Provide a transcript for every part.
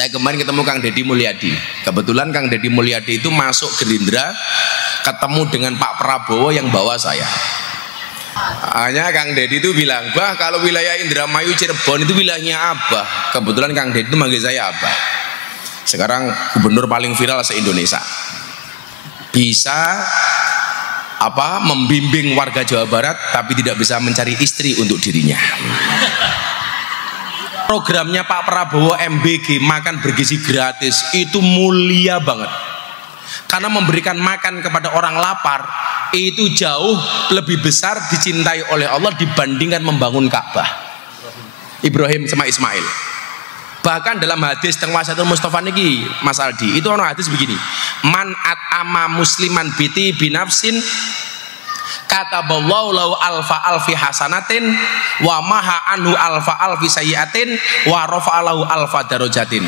Saya kemarin ketemu Kang Deddy Mulyadi. Kebetulan Kang Deddy Mulyadi itu masuk Gerindra, ketemu dengan Pak Prabowo yang bawa saya. Hanya Kang Deddy itu bilang, "Bah, kalau wilayah Indramayu Cirebon itu wilayahnya Abah." Kebetulan Kang Deddy itu manggil saya Abah. Sekarang gubernur paling viral se-Indonesia. Bisa membimbing warga Jawa Barat tapi tidak bisa mencari istri untuk dirinya. Programnya Pak Prabowo MBG, makan bergizi gratis, itu mulia banget. Karena memberikan makan kepada orang lapar itu jauh lebih besar dicintai oleh Allah dibandingkan membangun Ka'bah. Ibrahim sama Ismail. Bahkan dalam hadis Tengwasatul Mustafa niki Mas Aldi, itu ono hadis begini. Man at'ama musliman biti binafsin kataballahu lahu alfa alfi hasanatin wa maha anhu alfa alfi sayyiatin wa rafa'alahu alfa darajatin.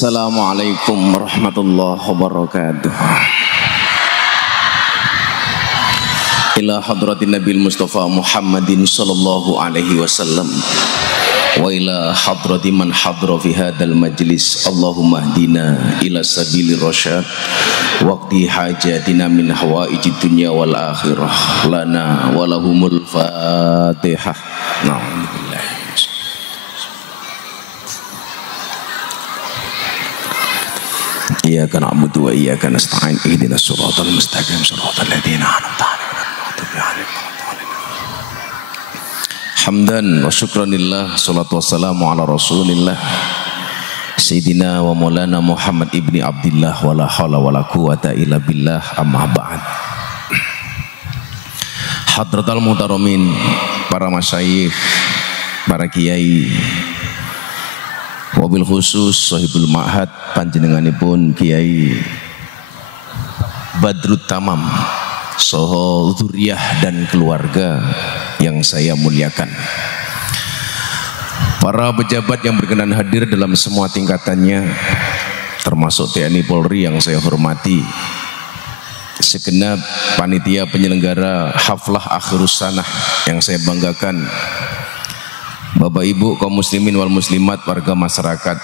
Assalamualaikum warahmatullahi wabarakatuh. Ila hadratin Nabil Mustafa Muhammadin sallallahu alaihi wasallam wa ila hadrati man hadra fi hadzal majlis. Allahumma hdina ila sabilir rasyad waqti hajatina min hawaijid dunya wal akhirah lana wa lahumul fatihah. Alhamdulillah. Iyyaka na'budu wa iyyaka nasta'in ihdinas siratal mustaqim siratal ladzina an'amta 'alaihim. Hamdan wa syukranillah, salatu wassalamu ala Rasulillah Sayyidina wa Maulana Muhammad ibni Abdillah wa la haula wa la quwata illa billah, amma ba'd. Hadratal muhtaramin, para masyayikh, para kiai, wabil khusus sahibul ma'had panjenenganipun Kiai Badrut Tamam soho dzurriyyah dan keluarga yang saya muliakan, para pejabat yang berkenan hadir dalam semua tingkatannya, termasuk TNI Polri yang saya hormati, segenap panitia penyelenggara haflah akhirus sanah yang saya banggakan, Bapak Ibu kaum muslimin wal muslimat, warga masyarakat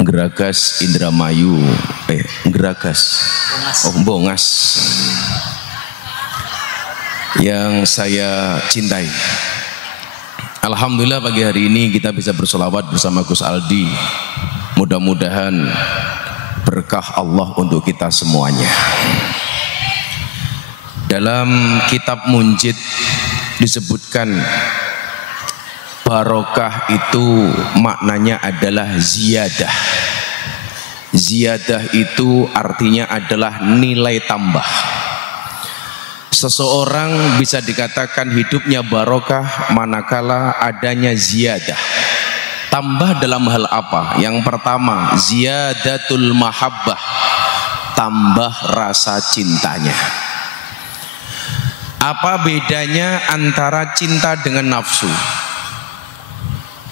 Geragas Indramayu, Bongas yang saya cintai. Alhamdulillah pagi hari ini kita bisa bersolawat bersama Gus Aldi. Mudah-mudahan berkah Allah untuk kita semuanya. Dalam kitab Munjid disebutkan barokah itu maknanya adalah ziyadah. Ziyadah itu artinya adalah nilai tambah. Seseorang bisa dikatakan hidupnya barokah manakala adanya ziyadah. Tambah dalam hal apa? Yang pertama, ziyadatul mahabbah, tambah rasa cintanya. Apa bedanya antara cinta dengan nafsu?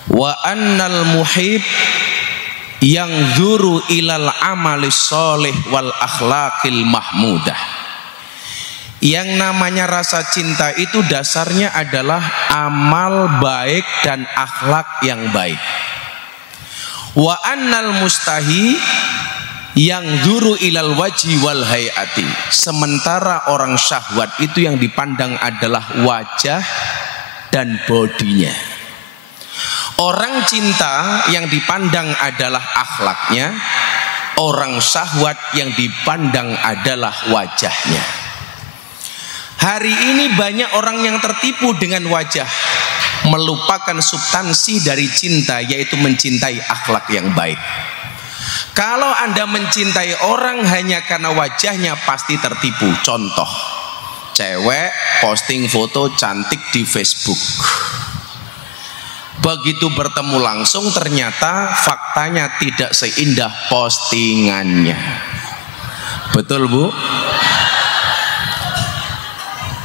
Wa annal muhib yang zuru ilal amalis soleh wal akhlaqil mahmudah. Yang namanya rasa cinta itu dasarnya adalah amal baik dan akhlak yang baik. Wa annal mustahi yang zuru ilal wajhi wal hayati. Sementara orang syahwat itu yang dipandang adalah wajah dan bodinya. Orang cinta yang dipandang adalah akhlaknya. Orang syahwat yang dipandang adalah wajahnya. Hari ini banyak orang yang tertipu dengan wajah, melupakan substansi dari cinta, yaitu mencintai akhlak yang baik. Kalau Anda mencintai orang hanya karena wajahnya, pasti tertipu. Contoh, cewek posting foto cantik di Facebook. Begitu bertemu langsung ternyata faktanya tidak seindah postingannya. Betul, Bu?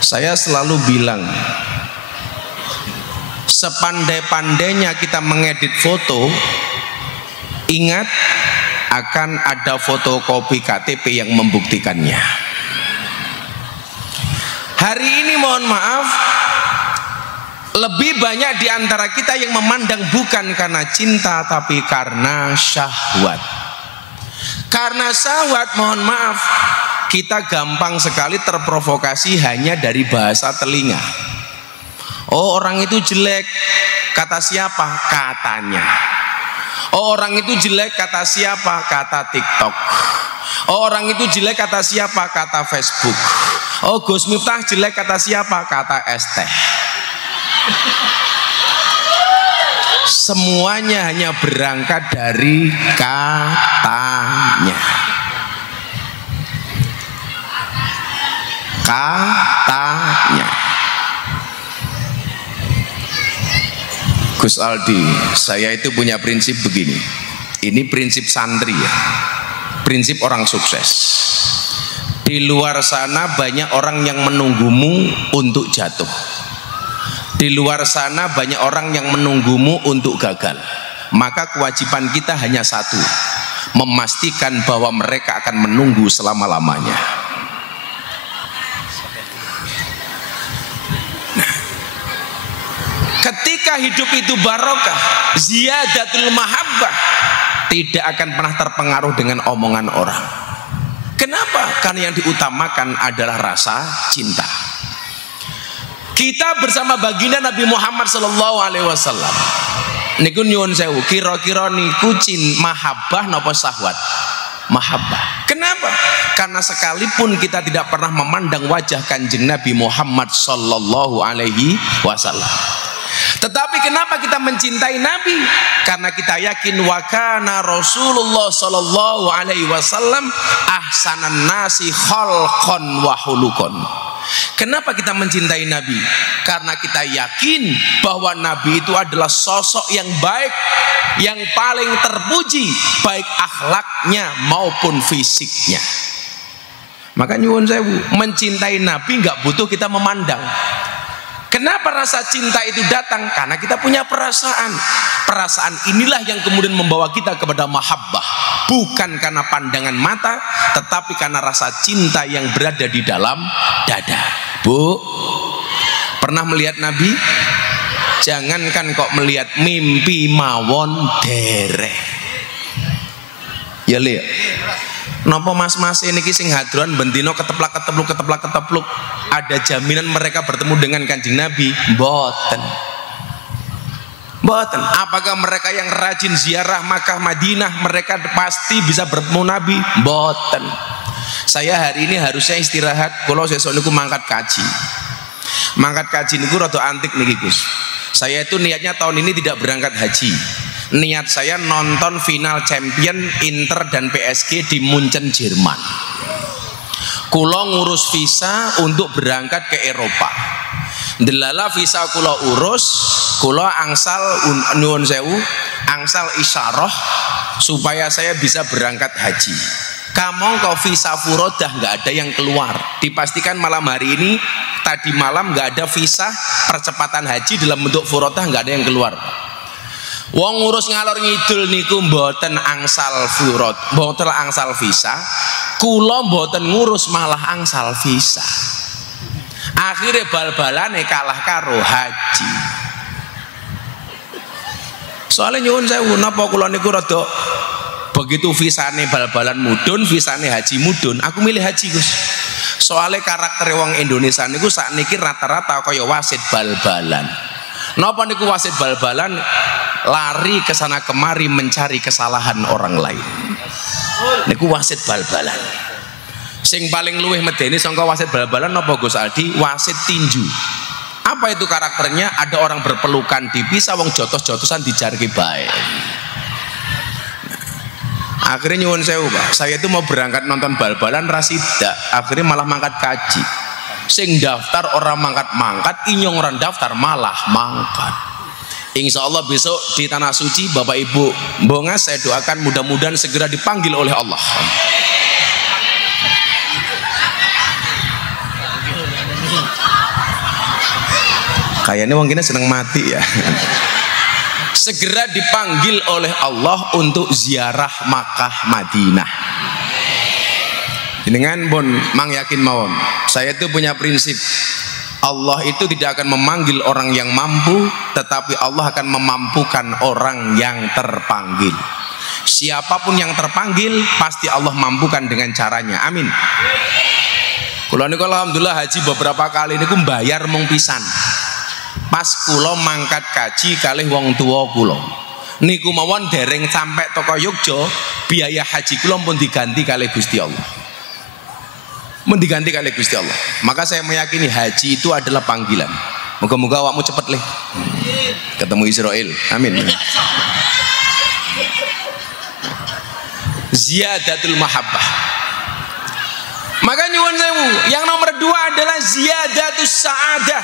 Saya selalu bilang, sepandai-pandainya kita mengedit foto, ingat akan ada fotokopi KTP yang membuktikannya. Hari ini mohon maaf, lebih banyak di antara kita yang memandang bukan karena cinta tapi karena syahwat. Karena syahwat, mohon maaf, kita gampang sekali terprovokasi hanya dari bahasa telinga. Oh, orang itu jelek, kata siapa? Katanya. Oh, orang itu jelek, kata siapa? Kata TikTok. Oh, orang itu jelek, kata siapa? Kata Facebook. Oh, Gus Miftah jelek, kata siapa? Kata ST. Semuanya hanya berangkat dari katanya. Katanya. Gus Aldi, saya itu punya prinsip begini. Ini prinsip santri ya, prinsip orang sukses. Di luar sana banyak orang yang menunggumu untuk jatuh. Di luar sana banyak orang yang menunggumu untuk gagal. Maka kewajiban kita hanya satu, memastikan bahwa mereka akan menunggu selama-lamanya. Ketika hidup itu barokah, ziyadatul mahabbah, tidak akan pernah terpengaruh dengan omongan orang. Kenapa? Karena yang diutamakan adalah rasa cinta. Kita bersama baginda Nabi Muhammad SAW. Niku nyuwun sewu, kira-kira niku mahabbah napa syahwat? Mahabbah. Kenapa? Karena sekalipun kita tidak pernah memandang wajah kanjeng Nabi Muhammad SAW. Tetapi kenapa kita mencintai Nabi? Karena kita yakin wa kana Rasulullah sallallahu alaihi wasallam ahsanan nasi khalqan wa khuluqan. Kenapa kita mencintai Nabi? Karena kita yakin bahwa Nabi itu adalah sosok yang baik, yang paling terpuji, baik akhlaknya maupun fisiknya. Maka nyuwun sewu, mencintai Nabi nggak butuh kita memandang. Kenapa rasa cinta itu datang? Karena kita punya perasaan. Perasaan inilah yang kemudian membawa kita kepada mahabbah. Bukan karena pandangan mata, tetapi karena rasa cinta yang berada di dalam dada. Bu, pernah melihat Nabi? Jangankan kok melihat, mimpi mawon derek. Ya lihat. Nopo mas-mas ini sing hadron bendino keteplak-ketepluk ada jaminan mereka bertemu dengan kanjeng Nabi? Mboten. Mboten. Apakah mereka yang rajin ziarah Makkah Madinah mereka pasti bisa bertemu Nabi? Mboten. Saya hari ini harusnya istirahat, kalau sesuk niku mangkat kaji. Mangkat kaji niku rada antik niki Gus. Saya itu niatnya tahun ini tidak berangkat haji. Niat saya nonton final champion Inter dan PSG di Munchen, Jerman. Kulo ngurus visa untuk berangkat ke Eropa. Delala visa kulo urus, kulo angsal nyuwun sewu, angsal isyarah supaya saya bisa berangkat haji. Kamu kok visa furodah nggak ada yang keluar. Dipastikan malam hari ini, tadi malam nggak ada visa percepatan haji dalam bentuk furodah, nggak ada yang keluar. Wong ngurus ngalor ngidul niku mboten angsal furod, mboten angsal visa. Kula mboten ngurus malah angsal visa. Akhirnya bal-balane kalah karo haji. Soalnya nyuwun sewu napa kula niku rada begitu visane bal-balan mudun, visane haji mudun, aku milih haji Gus. Soalnya karakter wong Indonesia niku sakniki rata-rata kaya wasit bal-balan. Napa niku wasit bal-balan? Lari ke sana kemari mencari kesalahan orang lain. Niku wasit bal-balan. Sing paling luwih medeni sangka wasit bal-balan napa Gus Aldi? Wasit tinju. Apa itu karakternya? Ada orang berpelukan dipisah, wong jotos-jotosan dijarke bae. Akhirnya nyuwun sewu Pak, saya itu mau berangkat nonton bal-balan rasida, akhirnya malah mangkat kaji. Sing daftar orang mangkat-mangkat, inyong orang daftar malah mangkat. Insya Allah besok di Tanah Suci Bapak Ibu Bonga saya doakan mudah-mudahan segera dipanggil oleh Allah. Kayaknya wong kene seneng mati ya. Segera dipanggil oleh Allah untuk ziarah Makkah Madinah. Dengan bon mang yakin mawon. Saya itu punya prinsip. Allah itu tidak akan memanggil orang yang mampu, tetapi Allah akan memampukan orang yang terpanggil. Siapapun yang terpanggil pasti Allah mampukan dengan caranya. Amin. Kula niku alhamdulillah haji beberapa kali niku mbayar mung pisan. Pas kula mangkat kaji kalih wong tua kula niku mawon dereng sampai toko Yogyo, biaya haji kula pun diganti kalih Gusti Allah, diganti kalih Gusti Allah. Maka saya meyakini haji itu adalah panggilan. Moga-moga awakmu cepet leh ketemu Israel. Amin. Ziyadatul mahabbah. Maka nyuwun sewu, yang nomor 2 adalah ziyadatus sa'adah,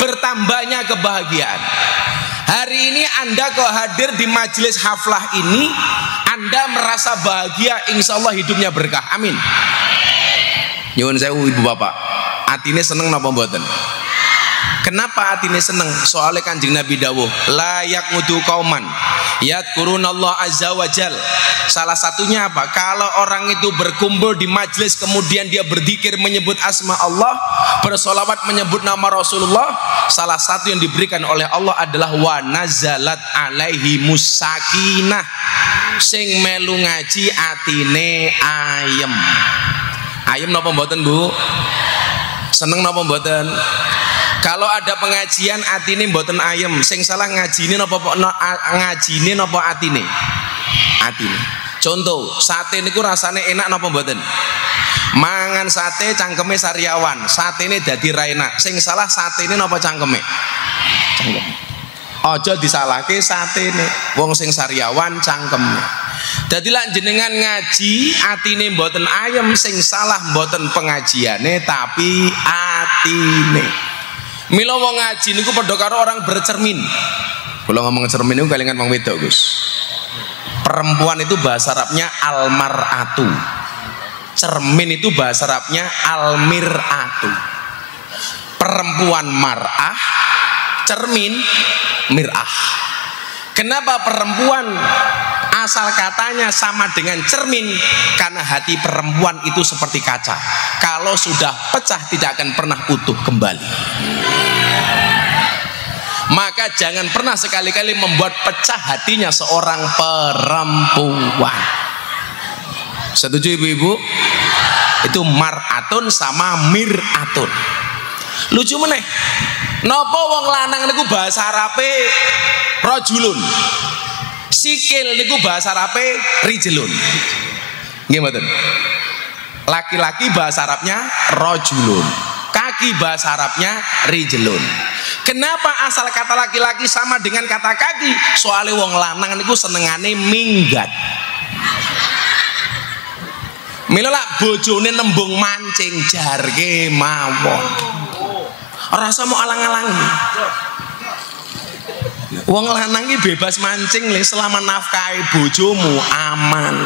bertambahnya kebahagiaan. Hari ini Anda kok hadir di majelis haflah ini, Anda merasa bahagia, insya Allah hidupnya berkah. Amin. Nyuwun sewu ibu bapak, atine seneng napa mboten? Kenapa atine seneng? Soalnya Kanjeng Nabi dawuh, la yaqudu qauman yadhkurunallah azza wajal. Salah satunya apa? Kalau orang itu berkumpul di majelis kemudian dia berzikir menyebut asma Allah, bersolawat menyebut nama Rasulullah, salah satu yang diberikan oleh Allah adalah wa nazalat alaihi musakinah. Sing melu ngaji atine ayem. Ayem napa mboten Bu? Seneng napa mboten? Kalau ada pengajian atine mboten ayem, sing salah ngajine napa ngajine napa atine? Atine. Contoh, sate niku rasane enak napa mboten? Mangan sate cangkeme sariawan, satene dadi ra enak. Sing salah satene napa cangkeme? Cangkem. Aja disalahke satene, wong sing sariawan cangkeme. Dadi lak jenengan ngaji atine mboten ayem, sing salah mboten pengajiane tapi atine. Mila wong ngaji niku padha karo orang bercermin. Kalau ngomong cermin niku kalingan wong wedok, Gus. Perempuan itu bahasa Arabnya almar'atu. Cermin itu bahasa Arabnya almir'atu. Perempuan mar'ah, cermin mir'ah. Kenapa perempuan asal katanya sama dengan cermin? Karena hati perempuan itu seperti kaca. Kalau sudah pecah tidak akan pernah utuh kembali. Maka jangan pernah sekali-kali membuat pecah hatinya seorang perempuan. Setuju ibu-ibu? Itu mar'atun sama mir'atun. Lucu meneh. Napa wong lanang niku bahasa Arabe rajulun. Sikil niku bahasa Arabe rijlun. Nggih mboten? Laki-laki bahasa Arabnya rajulun. Kaki bahasa Arabnya rijlun. Kenapa asal kata laki-laki sama dengan kata kaki? Soalnya wong lanang niku senengane minggat. Mila lak bojone nembung mancing jarke mawon. Rasa mau alang-alangi. Wong lanang iki bebas mancing le selama nafkahe bojomu aman.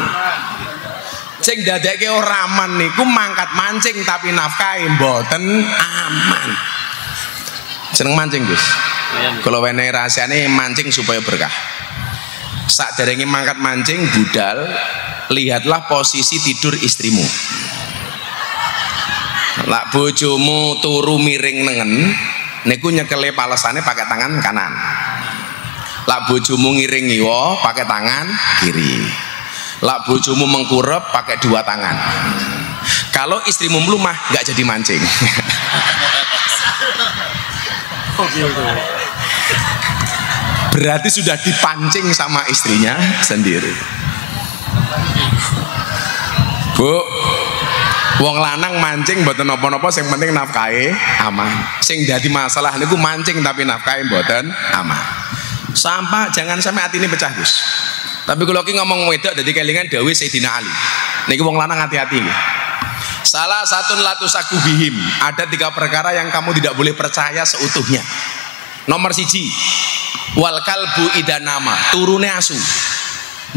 Sing dadekke ora aman niku mangkat mancing tapi nafkahe mboten aman. Seneng mancing, Gus. Kalau wenehi rahasiane mancing supaya berkah. Sakderenge mangkat mancing budal, lihatlah posisi tidur istrimu. Lak bojomu turu miring nengen niku nyekele palesane pakai tangan kanan. Lak bojomu ngiring ngiwa pakai tangan kiri. Lak bojomu mengkurep pakai dua tangan. Kalau istrimu melumah nggak jadi mancing. Berarti sudah dipancing sama istrinya sendiri. Bu, wong lanang mancing mboten napa-napa, sing penting nafkahe aman. Sing dadi masalah niku mancing tapi nafkahe mboten aman. Jangan sampai hati ini pecah, Gus. Tapi kalau ki ngomong wedok dadi kelingan dawuh Sayyidina Ali. Niki wong lanang hati-hati. Salah satu latusaku bihim, ada 3 perkara yang kamu tidak boleh percaya seutuhnya. Nomor 1, wal kalbu idanama, turune asu.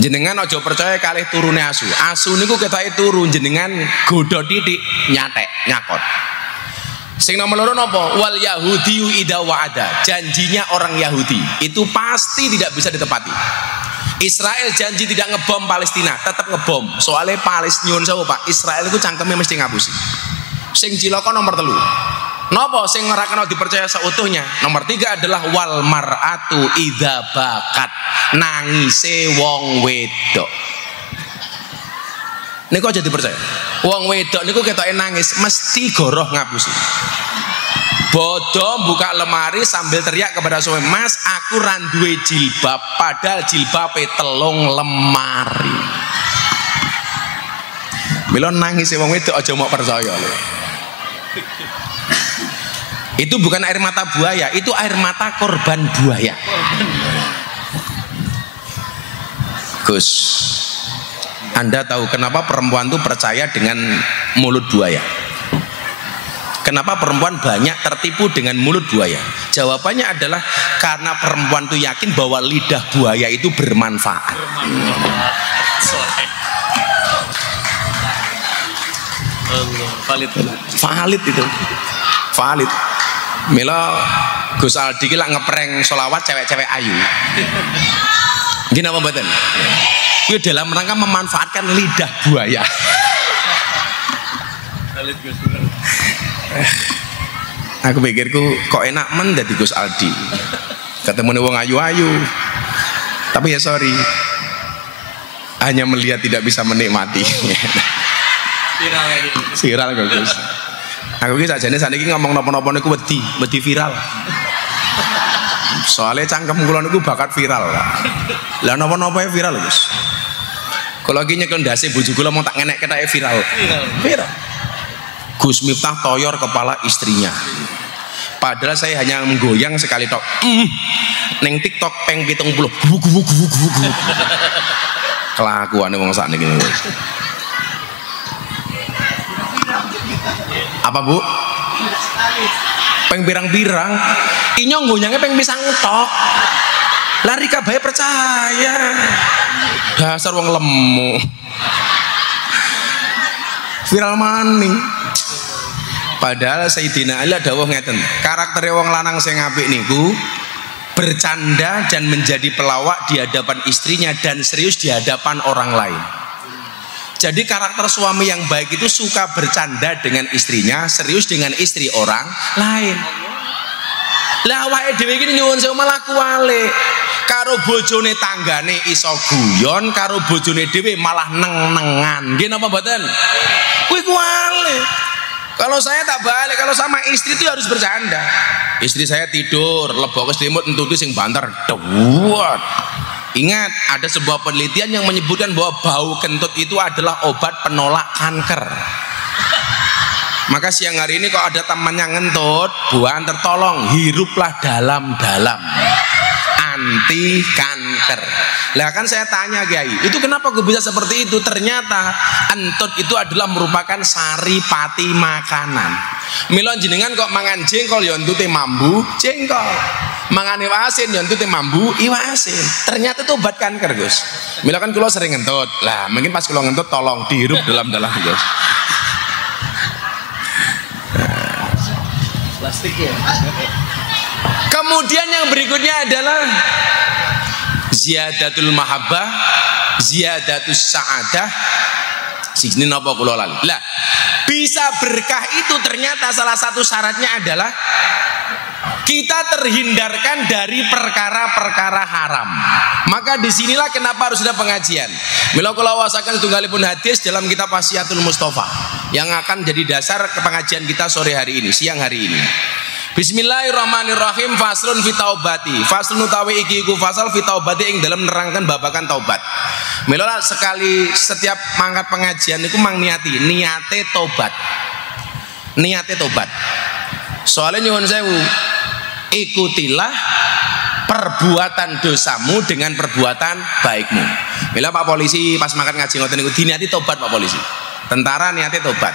Jenengan aja percaya kalih turune asu. Asu niku ketoke turu, jenengan godho titik nyatek nyakot. Sing nomor 2 napa? Wal yahudiyu ida wa'ada, janjinya orang Yahudi itu pasti tidak bisa ditepati. Israel janji tidak ngebom Palestina, tetap ngebom. Soalnya Palestina Pak, Israel itu cangkemnya mesti ngapusi. Sing cilaka nomor 3. Napa sing ora kena dipercaya seutuhnya? Nomor 3 adalah wal mar'atu idza bakat, nangise wong wedok. Niku aja dipercaya. Wong wedok niku ketoke nangis mesti goroh ngapusi. Bodoh buka lemari sambil teriak kepada suami, "Mas, aku randuwe jilbab," padahal jilbabe 3 lemari. Mila nangis wong wedok aja mau percaya lho. Itu bukan air mata buaya, itu air mata korban buaya. Gus, Anda tahu kenapa perempuan itu percaya dengan mulut buaya? Kenapa perempuan banyak tertipu dengan mulut buaya? Jawabannya adalah karena perempuan itu yakin bahwa lidah buaya itu bermanfaat. Valid itu. Valid. Mila Gus Aldi ki lak ngeprank sholawat cewek-cewek ayu. Gini apa mboten? Kuwi dalam rangka memanfaatkan lidah buaya. Valid Gus. Aku pikirku kok enak men dadi Gus Aldi. Ketemu wong ayu-ayu. Tapi ya sorry. Hanya melihat tidak bisa menikmati. Viral kok Gus. Aku ki sakjane saniki ngomong napa-napa niku wedi viral. Soalnya cangkem kula niku bakat viral. Lah napa-napa viral Gus. Kalau ki nyekel ndase bojo kula mau tak ngenek ketake viral. Viral. Gus Miftah toyor kepala istrinya. Padahal saya hanya menggoyang sekali tok. Neng TikTok peng 70. Kelakuane wong sakniki. Apa Bu? Peng pirang-pirang. Inyo nggoyange peng pisang tok. Lari kabeh percaya. Dasar wong lemu. Viral maning. Padahal Sayyidina Ali dawuh ngeten, karakter wong lanang sing apik niku bercanda dan menjadi pelawak di hadapan istrinya dan serius di hadapan orang lain. Jadi karakter suami yang baik itu suka bercanda dengan istrinya, serius dengan istri orang lain. Lah awake dhewe iki nyuwun sewu malah kuwale. Karo bojone tanggane iso guyon, karo bojone dhewe malah neng-nengan. Nggih napa mboten? Kuwi kuwale. Kalau saya tak balik, kalau sama istri itu harus bercanda. Istri saya tidur, lebok selimut entuti sing banter, dewat. Ingat, ada sebuah penelitian yang menyebutkan bahwa bau kentut itu adalah obat penolak kanker. Maka siang hari ini kalau ada temannya ngentut, buan tertolong, hiruplah dalam-dalam. Anti kanker. Lah kan saya tanya Kiai, itu kenapa gue bisa seperti itu? Ternyata entut itu adalah merupakan saripati makanan. Mila jenengan kok mangan jengkol ya entute mambu jengkol. Mangan iwak asin ya entute mambu iwak asin. Ternyata itu obat kanker, Gus. Mila kan kula sering ngentut. Lah, mungkin pas kula ngentut tolong dihirup dalam-dalam, Gus. Plastik ya. Kemudian yang berikutnya adalah ziyadatul mahabbah, ziyadatus sa'adah. Sini napa kula lali. Lah, bisa berkah itu ternyata salah satu syaratnya adalah kita terhindarkan dari perkara-perkara haram. Maka disinilah kenapa harus ada pengajian. Mila kula wasaken setunggalipun hadis dalam kitab Wasiatul Mustafa yang akan jadi dasar ke pengajian kita sore hari ini, siang hari ini. Bismillahirrahmanirrahim. Faslun fi taubati. Faslun utawi iki iku fasal fi taubati ing dalam nerangkan babakan taubat. Mila sekali setiap mangkat pengajian niku mang niate tobat. Niate tobat. Soalnya nyuwun sewu, ikutilah perbuatan dosamu dengan perbuatan baikmu. Bila Pak Polisi pas makan ngaji ngoten niku diniati tobat Pak Polisi. Tentara niati tobat.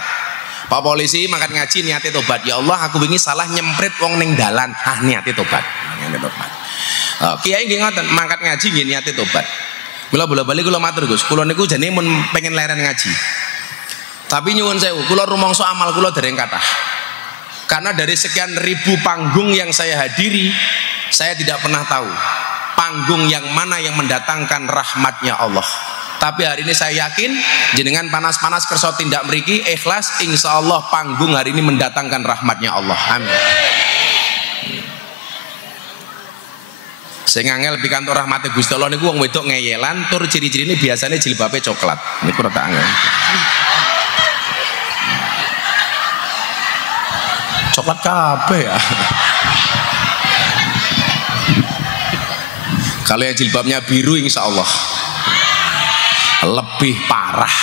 Pak Polisi makan ngaji niati tobat. Ya Allah aku wingi salah nyemprit wong ning dalan. Ah niati tobat. Niati tobat. Kiai nggih ngoten mangkat ngaji nggih niati tobat. Mila bola-bali kula matur Gus, kula niku jane mun pengen leren ngaji. Tapi nyuwun sewu, kula rumangsa amal kula dereng kathah. Karena dari sekian ribu panggung yang saya hadiri, saya tidak pernah tahu panggung yang mana yang mendatangkan rahmatnya Allah. Tapi hari ini saya yakin jenengan panas-panas kersa tindak mriki ikhlas, insya Allah panggung hari ini mendatangkan rahmatnya Allah. Amin. Saya ngangel di kantor rahmatnya Gusti Allah niku wong wedok ngeyelan tur ciri-ciri ini biasanya jilbabe coklat. Niku rada angel. Coklat kabeh ya. Kalau yang jilbabnya biru insya Allah lebih parah.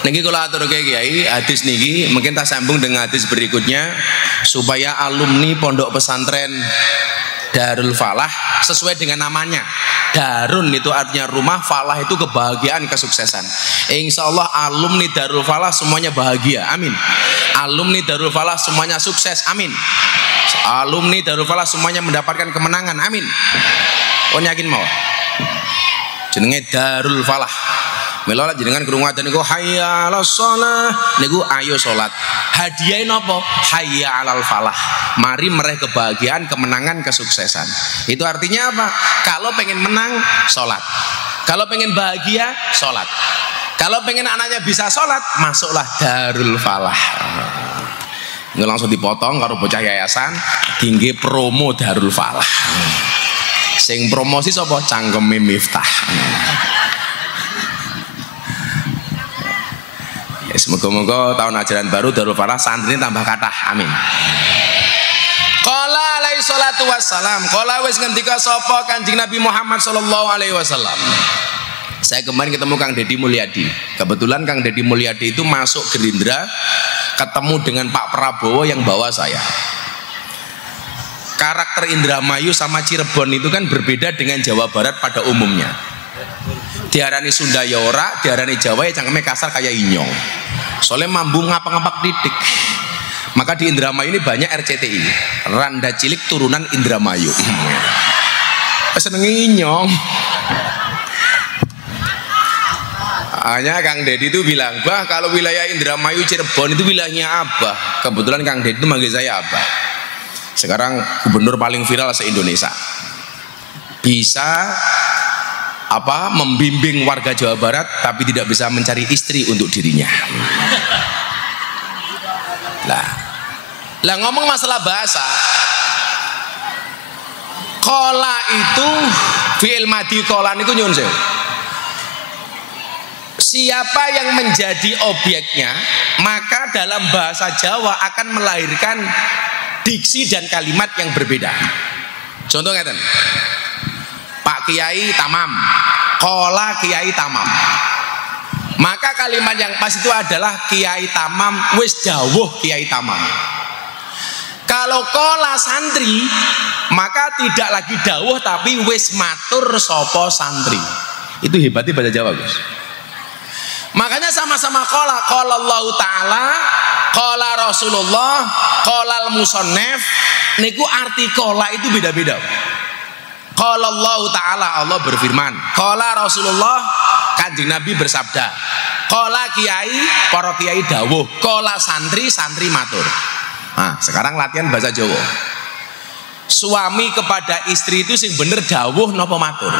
Niki kalau atur kiai hadis niki mungkin tak sambung dengan hadis berikutnya supaya alumni pondok pesantren Darul Falah sesuai dengan namanya. Darun itu artinya rumah, falah itu kebahagiaan, kesuksesan. Insya Allah alumni Darul Falah semuanya bahagia, amin. Alumni Darul Falah semuanya sukses, amin. Alumni Darul Falah semuanya mendapatkan kemenangan, amin. Oh yakin mau? Jenenge Darul Falah. Mila jenengan krungu adzan niku hayya 'alas shalah niku ayo salat. Hadiahe napa? Hayya 'alal falah. Mari meraih kebahagiaan, kemenangan, kesuksesan. Itu artinya apa? Kalau pengen menang, salat. Kalau pengen bahagia, salat. Kalau pengen anaknya bisa salat, masuklah Darul Falah. Nggak langsung dipotong karo bocah yayasan, tinggi promo Darul Falah. Sing promosi sapa? Cangkeme Miftah. Semoga-moga tahun ajaran baru Darul Falah santri tambah kathah, amin. Qala alaihi salatu wassalam, qala wis ngendika sapa Kanjeng Nabi Muhammad sallallahu alaihi wasallam. Saya kemarin ketemu Kang Deddy Mulyadi. Kebetulan Kang Deddy Mulyadi itu masuk Gerindra, ketemu dengan Pak Prabowo yang bawa saya. Karakter Indramayu sama Cirebon itu kan berbeda dengan Jawa Barat pada umumnya. Diarani Sunda ya ora, diarani Jawa ya cangkeme kasar kayak inyong. Soalnya mambu ngapak-ngapak titik. Maka di Indramayu ini banyak RCTI, Randa Cilik turunan Indramayu. Senengi inyong. Hanya Kang Deddy itu bilang, bah kalau wilayah Indramayu Cirebon itu wilayahnya Abah. Kebetulan Kang Deddy itu manggil saya Abah. Sekarang gubernur paling viral se-Indonesia. Bisa membimbing warga Jawa Barat tapi tidak bisa mencari istri untuk dirinya. Lah ngomong masalah bahasa, kola itu fi'il madhi kola niku nyun sewu. Siapa yang menjadi objeknya maka dalam bahasa Jawa akan melahirkan diksi dan kalimat yang berbeda. Contoh ngeten, Pak Kiai Tamam, kola Kiai Tamam. Maka kalimat yang pas itu adalah Kiai Tamam wis jawuh Kiai Tamam. Kalau kola santri maka tidak lagi dawuh tapi wis matur sopo santri. Itu hebatnya bahasa Jawa, Gus. Makanya sama-sama kola Allah Ta'ala, kola Rasulullah, kola al-musannaf niku arti kola itu beda-beda. Qala Allah Ta'ala, Allah berfirman. Qala Rasulullah, Kanjeng Nabi bersabda. Qala kiai, para kiai dawuh. Qala santri, santri matur. Nah, sekarang latihan bahasa Jawa. Suami kepada istri itu sing bener dawuh napa matur?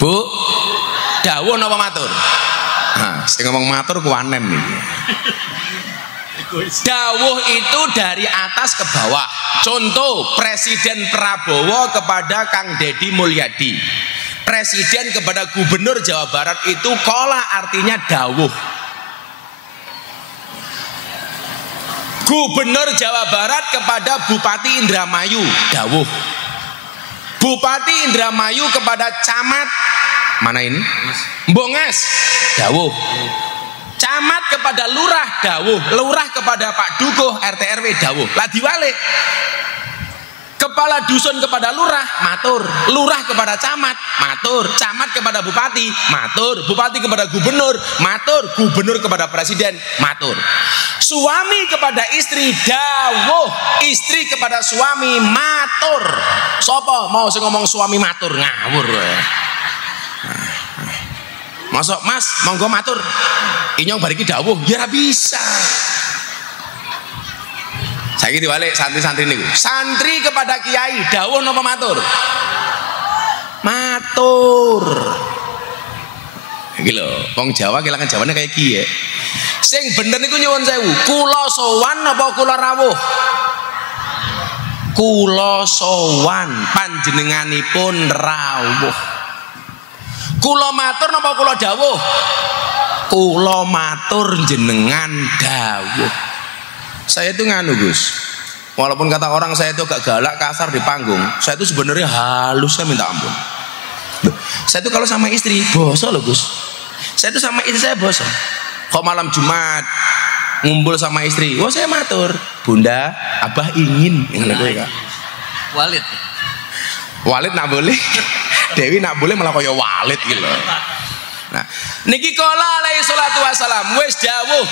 Bu, dawuh napa matur? Nah, sing ngomong matur kuwanen iki. Dawuh itu dari atas ke bawah. Contoh Presiden Prabowo kepada Kang Deddy Mulyadi, Presiden kepada Gubernur Jawa Barat itu kola artinya dawuh. Gubernur Jawa Barat kepada Bupati Indramayu dawuh. Bupati Indramayu kepada camat mana ini? Mbongas dawuh. Camat kepada lurah dawuh. Lurah kepada Pak Dukuh RT RW dawuh. Lah diwalik. Kepala dusun kepada lurah matur, lurah kepada camat matur, camat kepada bupati matur, bupati kepada gubernur matur, gubernur kepada presiden matur. Suami kepada istri dawuh, istri kepada suami matur. Sopo mau sing ngomong suami matur ngawur. Masuk mas monggo matur. Inyong bariki dawuh ya ora bisa. Saiki diwalik santri-santri niku. Santri kepada kiai dawuh napa matur? Matur. Iki lho, wong Jawa kelangan jawane kaya kiye. Sing bener niku nyuwun sewu, kula sowan apa kula rawuh? Kula sowan, panjenenganipun rawuh. Kula matur napa kula dawuh? Kula matur jenengan dawuh. Saya itu nganu Gus, walaupun kata orang saya itu agak galak kasar di panggung, saya itu sebenarnya halusnya minta ampun. Saya itu kalau sama istri boso loh Gus, saya itu sama istri saya boso. Kok malam Jumat ngumpul sama istri, wah saya matur, Bunda, Abah ingin, Walid, Walid nak boleh, Dewi nak boleh malah kaya Walid gitu. Nah, niki kola alaihi salatu wassalam wis dawuh.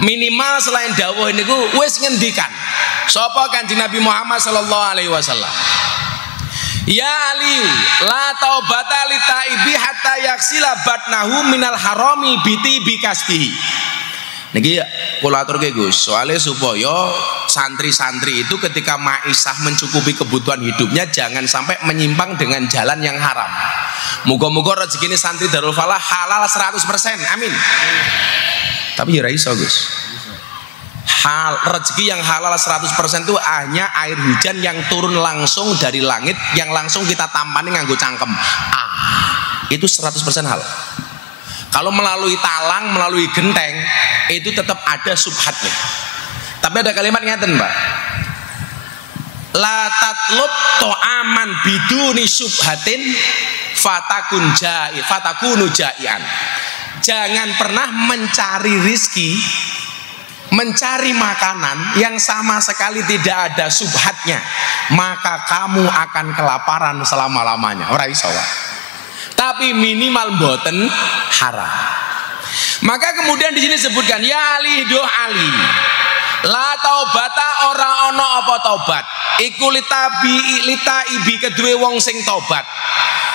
Minimal selain dawuh niku wis ngendikan. Sapa Kanjeng Nabi Muhammad sallallahu alaihi wasallam? Ya Ali, la taubata li taibi hatta yaksila batnahu minal harami biti bikasbihi. Niki kula aturke Gus, soalnya supaya santri-santri itu ketika maisah mencukupi kebutuhan hidupnya jangan sampai menyimpang dengan jalan yang haram. Muga-muga rezekine santri Darul Falah halal 100%. Amin. Tapi ya iso Gus. Rezeki yang halal 100% itu hanya air hujan yang turun langsung dari langit yang langsung kita tampani nganggo cangkem. Itu 100% halal. Kalau melalui talang, melalui genteng, itu tetap ada subhatnya. Tapi ada kalimat ngeten, Mbak. La tatlub to'aman biduni subhatin fatakunu ja'ian. Jangan pernah mencari rizki, mencari makanan yang sama sekali tidak ada subhatnya, maka kamu akan kelaparan selama-lamanya. Ora iso. Tapi minimal mboten haram. Maka kemudian di sini disebutkan ya Ali do Ali. La taubata ora ono apa taubat. Iku litaibi kedue wong sing taubat.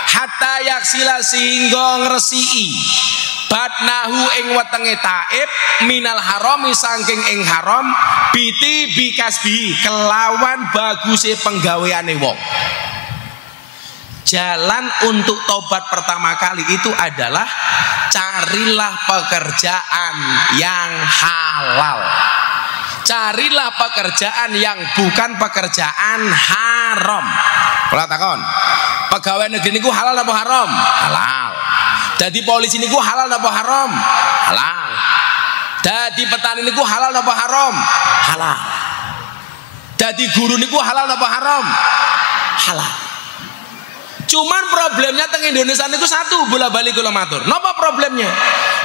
Hatta yaksila sehingga ngresiki batnahu ing wetenge taib minal harami saking ing haram biti bikasbi kelawan baguse penggaweane wong. Jalan untuk tobat pertama kali itu adalah carilah pekerjaan yang halal. Carilah pekerjaan yang bukan pekerjaan haram. Kalau takon, pegawai negeri niku halal apa haram? Halal. Jadi polisi niku halal apa haram? Halal. Jadi petani niku halal apa haram? Halal. Jadi guru niku halal apa haram? Halal. Cuman problemnya teng Indonesia niku satu, bola-balik kula matur. Napa problemnya?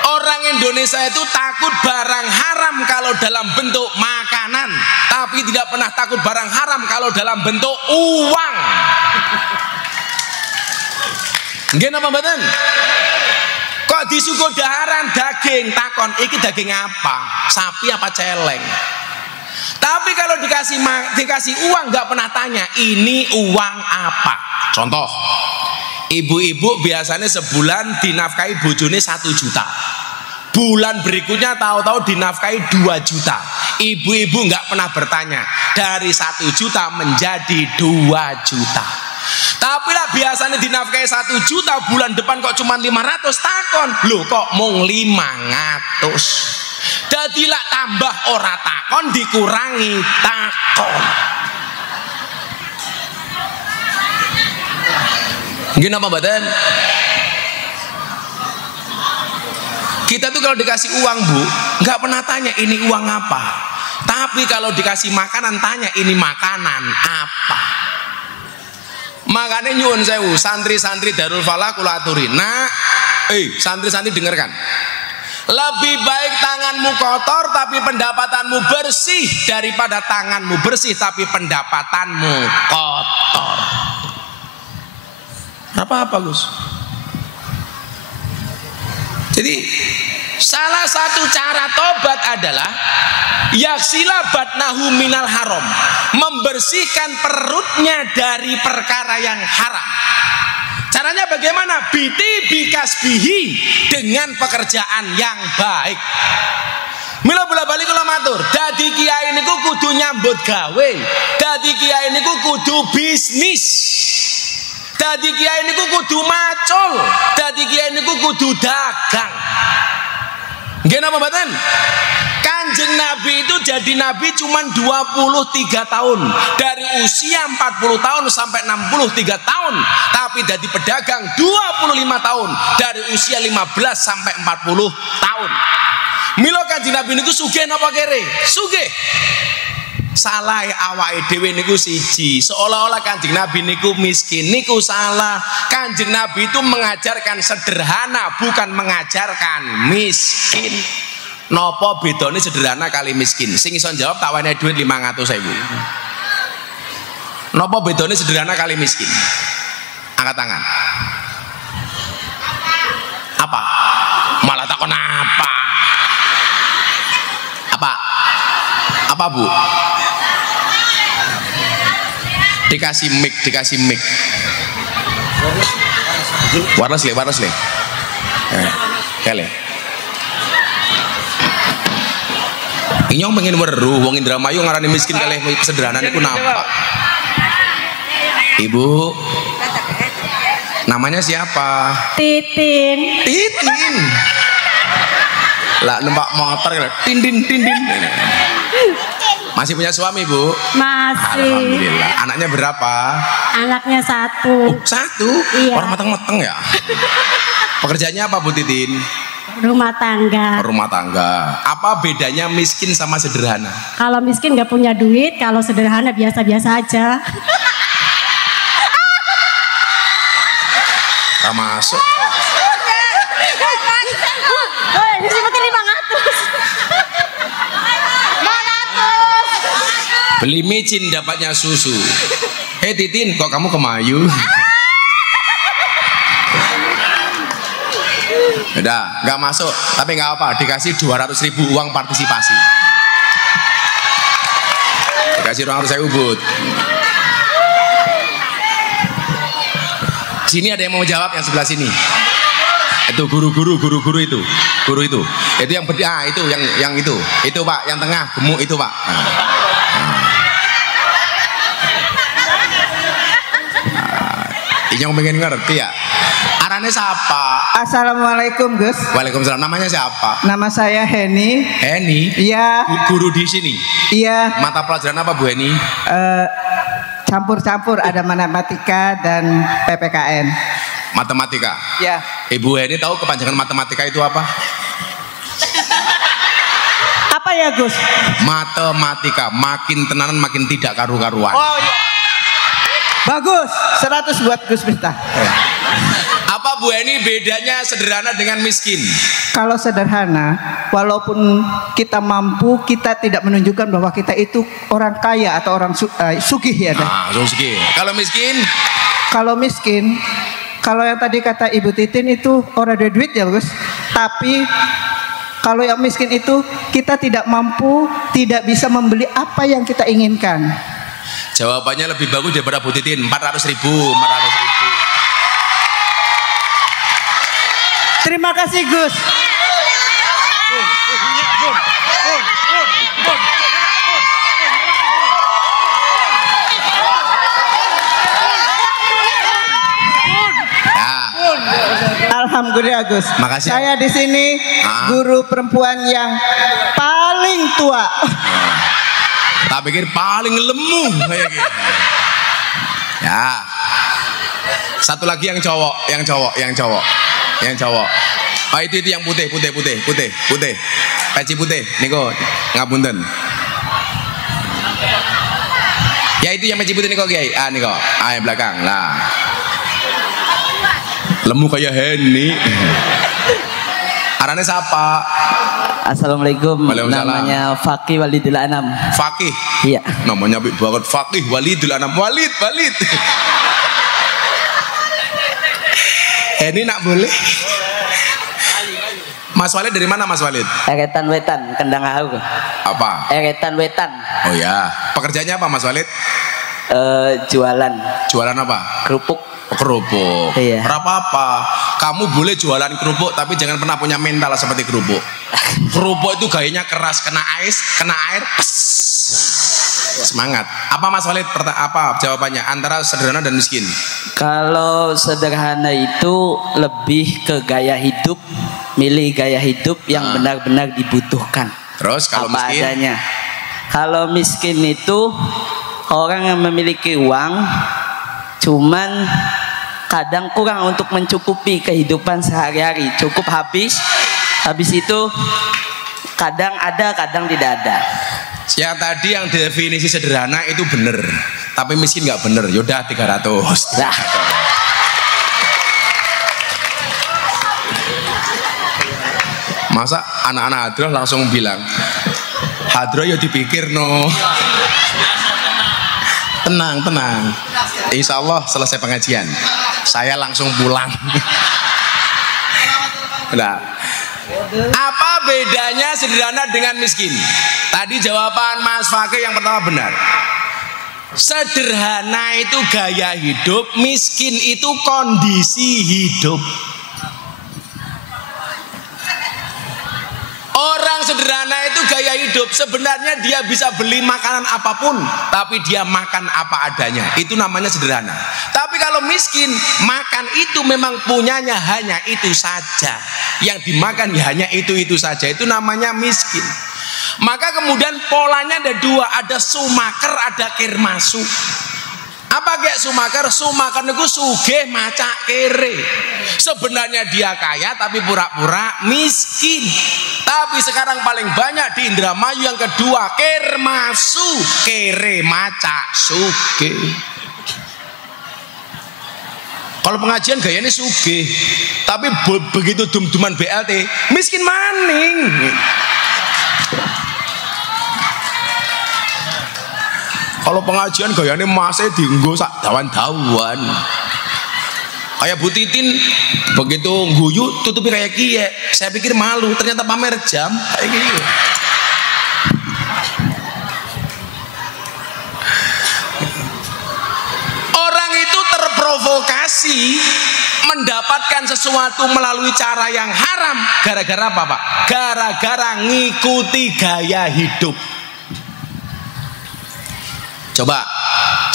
Orang Indonesia itu takut barang haram kalau dalam bentuk makanan, tapi tidak pernah takut barang haram kalau dalam bentuk uang. Nggih napa mboten? Kok disuguh daharan daging, takon iki daging apa? Sapi apa celeng? Tapi kalau dikasih uang nggak pernah tanya ini uang apa. Contoh, ibu-ibu biasanya sebulan dinafkahi bojone 1 juta. Bulan berikutnya tahu-tahu dinafkahi 2 juta. Ibu-ibu nggak pernah bertanya, dari 1 juta menjadi 2 juta. Tapi lah biasanya dinafkahi 1 juta, bulan depan kok cuma 500, takon. Loh kok mung 500? Dadilah tambah ora takon, dikurangi takon. Gini apa badan? Kita tuh kalau dikasih uang bu, nggak pernah tanya ini uang apa. Tapi kalau dikasih makanan tanya ini makanan apa. Makanya nyuwun sewu, santri-santri Darul Falah kula aturin. Nah, santri-santri dengarkan. Lebih baik tanganmu kotor tapi pendapatanmu bersih daripada tanganmu bersih tapi pendapatanmu kotor. Apa Gus? Jadi salah satu cara tobat adalah yaksila batnahu minal haram, membersihkan perutnya dari perkara yang haram. Caranya bagaimana? Biti bikasbihi, dengan pekerjaan yang baik. Mila bola balik kula matur, dadi kiai niku kudu nyambut gawe, dadi kiai niku kudu bisnis. Dadi kiai niku kudu macul, dadi kiai niku kudu dagang. Nggih napa mboten? Kanjeng Nabi itu jadi Nabi cuma 23 tahun. Dari usia 40 tahun sampai 63 tahun. Tapi jadi pedagang 25 tahun. Dari usia 15 sampai 40 tahun. Mila Kanjeng Nabi niku sugih napa kere? Sugih. Salah awake dhewe niku siji, seolah-olah Kanjeng Nabi niku miskin, niku salah. Kanjeng Nabi itu mengajarkan sederhana, bukan mengajarkan miskin. Nopo bedane sederhana kali miskin? Sing iso jawab tak wenehi duit 500.000. Nopo bedane sederhana kali miskin? Angkat tangan. Apa? Malah takon apa? Apa? Apa bu? Dikasih mic. Wireless le. Kale. Inyong pengen weruh wong Indramayu ngarani miskin kalih sederhana niku napa? Ibu. Namanya siapa? Titin. Lah numpak motor tindin. Masih punya suami bu? Masih. Alhamdulillah. Anaknya berapa? Anaknya 1. Oh, 1? Iya. Orang mateng-mateng ya. Pekerjaannya apa Bu Titin? Rumah tangga. Rumah tangga. Apa bedanya miskin sama sederhana? Kalau miskin nggak punya duit, kalau sederhana biasa-biasa aja. Tak masuk. Oh, ini seperti 500. Beli micin dapatnya susu. Titin, kok kamu kemayu? Udah, nggak masuk. Tapi nggak apa, dikasih 200.000 uang partisipasi. Dikasih 200.000 but. Sini ada yang mau jawab yang sebelah sini. Itu guru itu. Guru itu. Itu yang itu yang itu. Itu Pak, yang tengah gemuk itu Pak. Yang pengen ngerti ya. Arane siapa? Assalamualaikum Gus. Waalaikumsalam. Namanya siapa? Nama saya Heni. Heni. Iya. Guru di sini. Iya. Mata pelajaran apa Bu Heni? Campur-campur, ada matematika dan PPKN. Matematika. Ya. Ibu Heni tahu kepanjangan matematika itu apa? Apa ya Gus? Matematika, makin tenanan makin tidak karu-karuan. Oh iya. Bagus, 100 buat Gus Miftah. Apa Bu Heni bedanya sederhana dengan miskin? Kalau sederhana, walaupun kita mampu, kita tidak menunjukkan bahwa kita itu orang kaya atau orang sugih ya. Sugih. Kalau miskin? Kalau miskin, kalau yang tadi kata Ibu Titin itu orang ada duit ya Gus. Tapi kalau yang miskin itu kita tidak mampu, tidak bisa membeli apa yang kita inginkan. Jawabannya lebih bagus daripada Bu Titin. 400.000. Terima kasih Gus. Alhamdulillah Gus. Makasih. Saya di sini guru perempuan yang paling tua. Tak pikir paling lemu kayak gitu. Ya. Satu lagi yang cowok. Oh itu yang putih. Peci putih. Niko ngapunten. Ya itu yang peci putih niko Kiai. Niko. Yang belakang lah. Lemu kayak Henny. Arane siapa? Assalamualaikum. Namanya Fakih Walidul Anam. Fakih. Iya. Namanya apik banget Fakih Walidul Anam. Walid. Ini nak boleh? Mas Walid dari mana Mas Walid? Eretan Wetan, Kendang Ahu. Apa? Eretan Wetan. Oh ya. Pekerjaannya apa Mas Walid? Jualan. Jualan apa? Kerupuk. Kerupuk. Iya. Apa? Kamu boleh jualan kerupuk tapi jangan pernah punya mental seperti kerupuk. Kerupuk itu gayanya keras, kena air, pes. Semangat. Apa Mas Walid? Apa jawabannya antara sederhana dan miskin? Kalau sederhana itu lebih ke gaya hidup, milih gaya hidup yang benar-benar dibutuhkan. Terus kalau apa miskin? Adanya. Kalau miskin itu orang yang memiliki uang, cuman kadang kurang untuk mencukupi kehidupan sehari-hari. Cukup habis itu kadang ada, kadang tidak ada. Yang tadi yang definisi sederhana itu bener, tapi miskin nggak bener. Yaudah 300. Nah. Masa anak-anak hadroh langsung bilang, hadroh ya dipikir no. Tenang. Insya Allah selesai pengajian, saya langsung pulang. Nah, apa bedanya sederhana dengan miskin? Tadi jawaban Mas Fakih yang pertama benar. Sederhana itu gaya hidup, miskin itu kondisi hidup. Orang sederhana itu gaya hidup. Sebenarnya dia bisa beli makanan apapun, tapi dia makan apa adanya. Itu namanya sederhana. Tapi kalau miskin, makan itu memang punyanya hanya itu saja. Yang dimakan ya hanya itu saja. Itu namanya miskin. Maka kemudian polanya ada dua. Ada sumaker, ada kirmasu. Apa kayak sumaker? Sumaker itu sugih macak kere. Sebenarnya dia kaya tapi pura-pura miskin. Tapi sekarang paling banyak di Indramayu yang kedua, kirmasu, kere macak sugih. Kalau pengajian gayanya sugih, tapi begitu dum-duman BLT miskin maning. Kalau pengajian gayanya masih dienggo sak dawan-dawan. Kayak Bu Titin begitu guyu tutupi kayak kie. Saya pikir malu, ternyata pamer jam kayak gitu. Orang itu terprovokasi mendapatkan sesuatu melalui cara yang haram gara-gara apa Pak? Gara-gara ngikuti gaya hidup. Coba,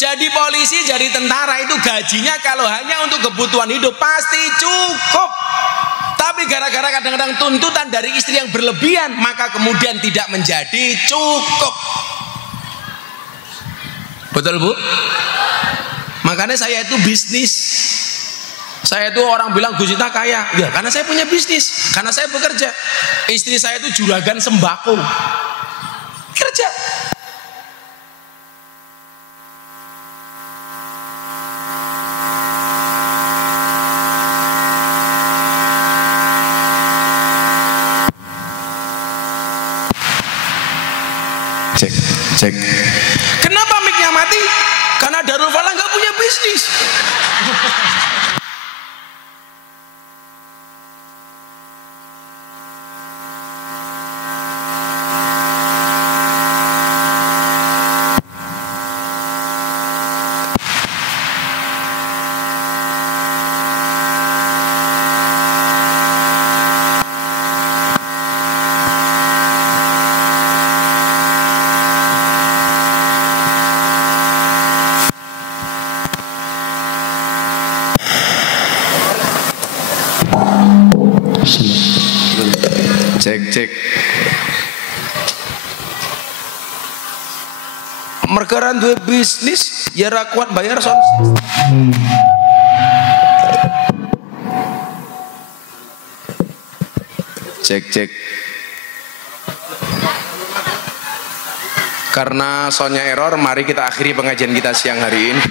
jadi polisi, jadi tentara itu gajinya kalau hanya untuk kebutuhan hidup pasti cukup. Tapi gara-gara kadang-kadang tuntutan dari istri yang berlebihan, maka kemudian tidak menjadi cukup. Betul Bu? Makanya saya itu bisnis. Saya itu orang bilang Gus Ita kaya, ya karena saya punya bisnis, karena saya bekerja. Istri saya itu juragan sembako, kerja. Cek. Kenapa mic-nya mati? Karena Darul Falah nggak punya bisnis. Mereka duwe bisnis ya ra kuat bayar sound system. Cek. Karena soundnya error, mari kita akhiri pengajian kita siang hari ini.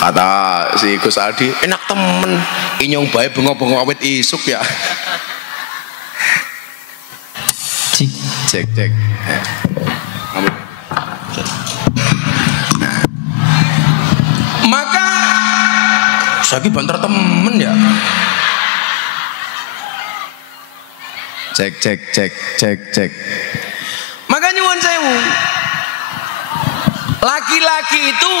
Kata si Gus Aldi, enak temen, inyong bae bengok-bengok awet isuk ya. Cek. Nah. Maka saya banter temen ya. Cek. Maka nyuwun sewu. Laki-laki itu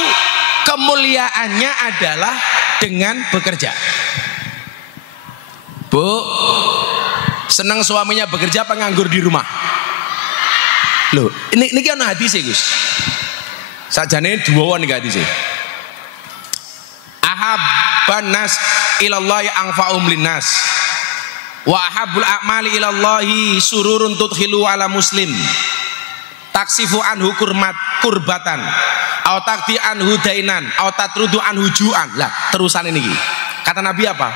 kemuliaannya adalah dengan bekerja. Bu, senang suaminya bekerja apa nganggur di rumah? Loh, ini kan hadis ya Gus. Sajane dua wan hadis ya. Ahabban nas ilallahi anfa'um linnas. Wa ahabbul a'mali ilallahi sururun tudkhilu ala muslim. Taksifu anhu kurbatan. Au takti anhu dainan, au tatrudu anhu ju'an. Lah, terusan ini. Kata Nabi apa?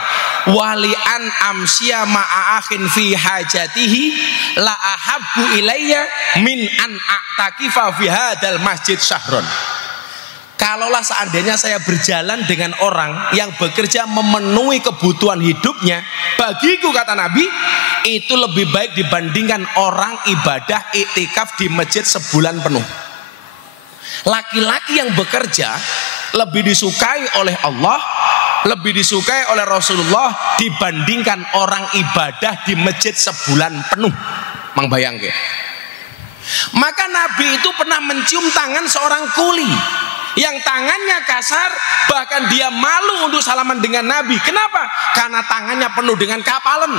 Walian amsya ma'akhin fi hajatihi la ahabbu ilayya min an a'takifa fi hadal masjid syahron. Kalaulah seandainya saya berjalan dengan orang yang bekerja memenuhi kebutuhan hidupnya, bagiku kata Nabi itu lebih baik dibandingkan orang ibadah iktikaf di masjid sebulan penuh. Laki-laki yang bekerja lebih disukai oleh Allah, lebih disukai oleh Rasulullah dibandingkan orang ibadah di masjid sebulan penuh. Mang bayang ke? Maka Nabi itu pernah mencium tangan seorang kuli yang tangannya kasar, bahkan dia malu untuk salaman dengan Nabi. Kenapa? Karena tangannya penuh dengan kapalan,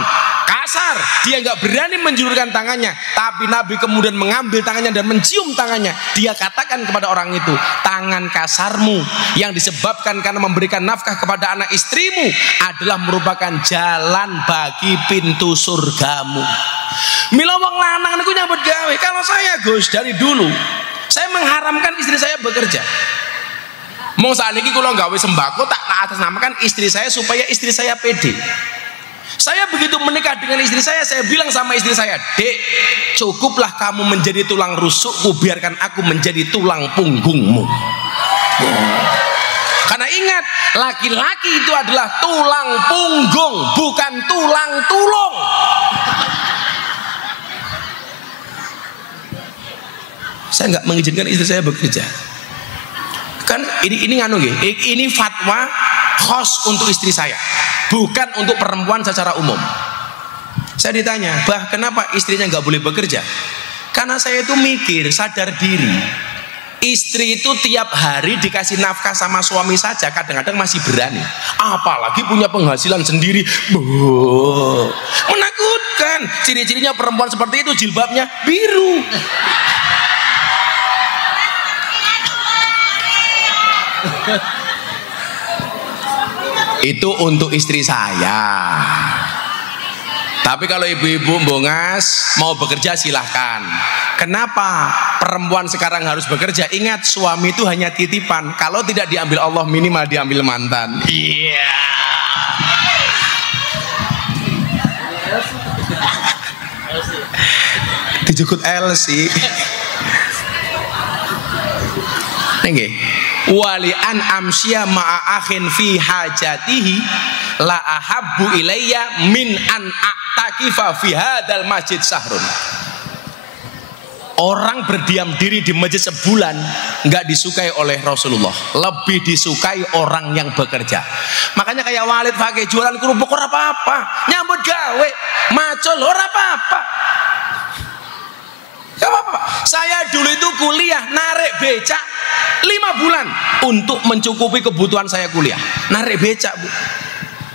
kasar. Dia nggak berani menjulurkan tangannya. Tapi Nabi kemudian mengambil tangannya dan mencium tangannya. Dia katakan kepada orang itu, tangan kasarmu yang disebabkan karena memberikan nafkah kepada anak istrimu adalah merupakan jalan bagi pintu surgamu. Mila wong lanang niku nyambut gawe. Kalau saya Gus dari dulu saya mengharamkan istri saya bekerja. Mau saat ini kalau gawe sembako tak atas namakan istri saya supaya istri saya pede. Saya begitu menikah dengan istri saya bilang sama istri saya, Dek, cukuplah kamu menjadi tulang rusukku, biarkan aku menjadi tulang punggungmu. Karena ingat, laki-laki itu adalah tulang punggung, bukan tulang tulung. Saya nggak mengizinkan istri saya bekerja. Kan ini nganu nggih, ini fatwa khos untuk istri saya, bukan untuk perempuan secara umum. Saya ditanya, "Bah, kenapa istrinya nggak boleh bekerja?" Karena saya itu mikir, sadar diri. Istri itu tiap hari dikasih nafkah sama suami saja kadang-kadang masih berani, apalagi punya penghasilan sendiri. Menakutkan. Ciri-cirinya perempuan seperti itu jilbabnya biru. Itu untuk istri saya. Tapi kalau ibu-ibu bongas mau bekerja silahkan. Kenapa perempuan sekarang harus bekerja? Ingat, suami itu hanya titipan. Kalau tidak diambil Allah, minimal diambil mantan. Iya. Dijukut Elsie. Nggih. Wali an amsya ma'akhin fi hajatihi la ahabbu ilayya min an a'takifa fi hadal masjid sahrun. Orang berdiam diri di masjid sebulan nggak disukai oleh Rasulullah, lebih disukai orang yang bekerja. Makanya kayak Walid Fakih jualan kerupuk ora apa-apa, nyambut gawe macul ora apa-apa. Gak apa-apa. Saya dulu itu kuliah narik becak 5 bulan untuk mencukupi kebutuhan saya kuliah. Narik becak, Bu.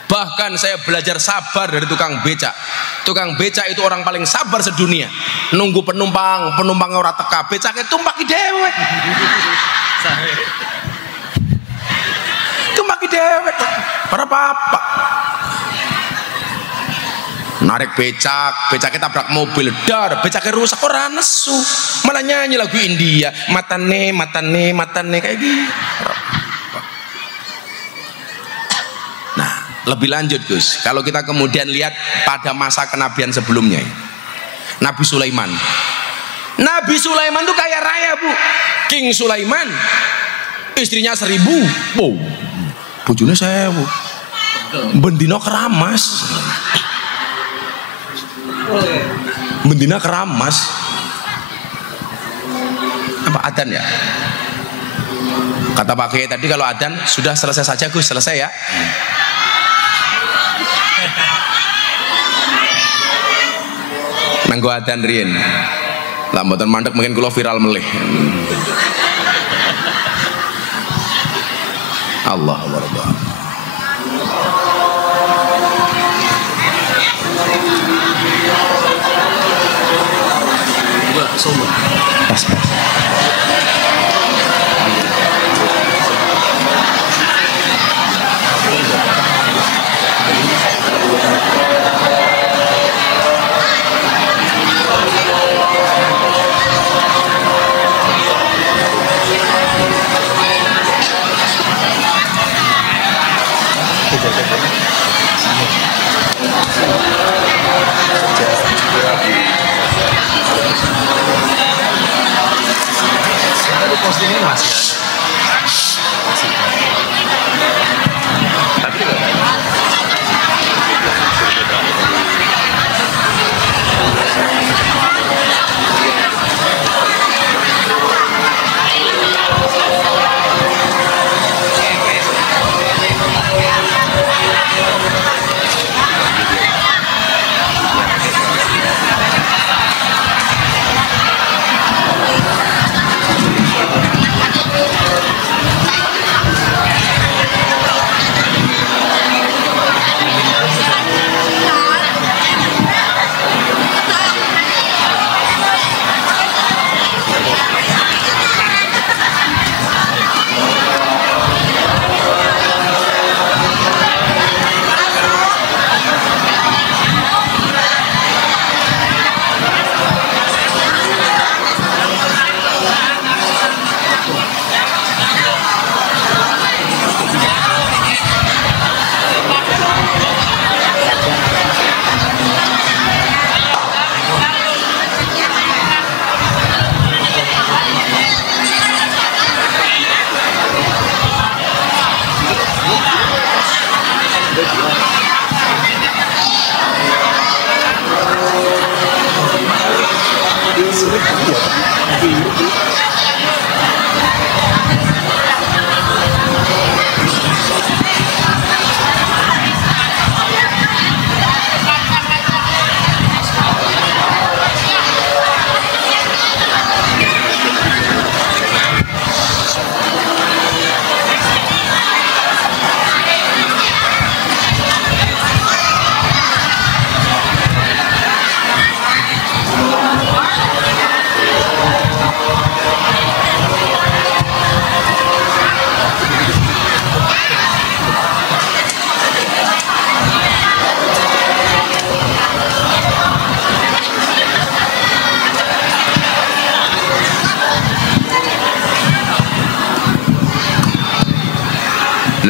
Bahkan saya belajar sabar dari tukang becak. Tukang becak itu orang paling sabar sedunia. Nunggu penumpang ora teka, becaknya tumpaki dhewe. apa-apa. Narik becaknya tabrak mobil, becaknya rusak, orang nesu, malah nyanyi lagu India, matane kayak gitu. Nah, lebih lanjut Gus, kalau kita kemudian lihat pada masa kenabian sebelumnya, Nabi Sulaiman tuh kaya raya Bu. King Sulaiman istrinya 1000, wow, bojone 1000, bendino keramas. Bendina keramas. Apa adzan ya? Kata Pak Kiai tadi kalau adzan sudah selesai saja Gus, selesai ya. Nanggo adzan riyen. Lah mboten mandek mungkin kula viral melih. Allah Akbar. Pas. Postingnya masih ada.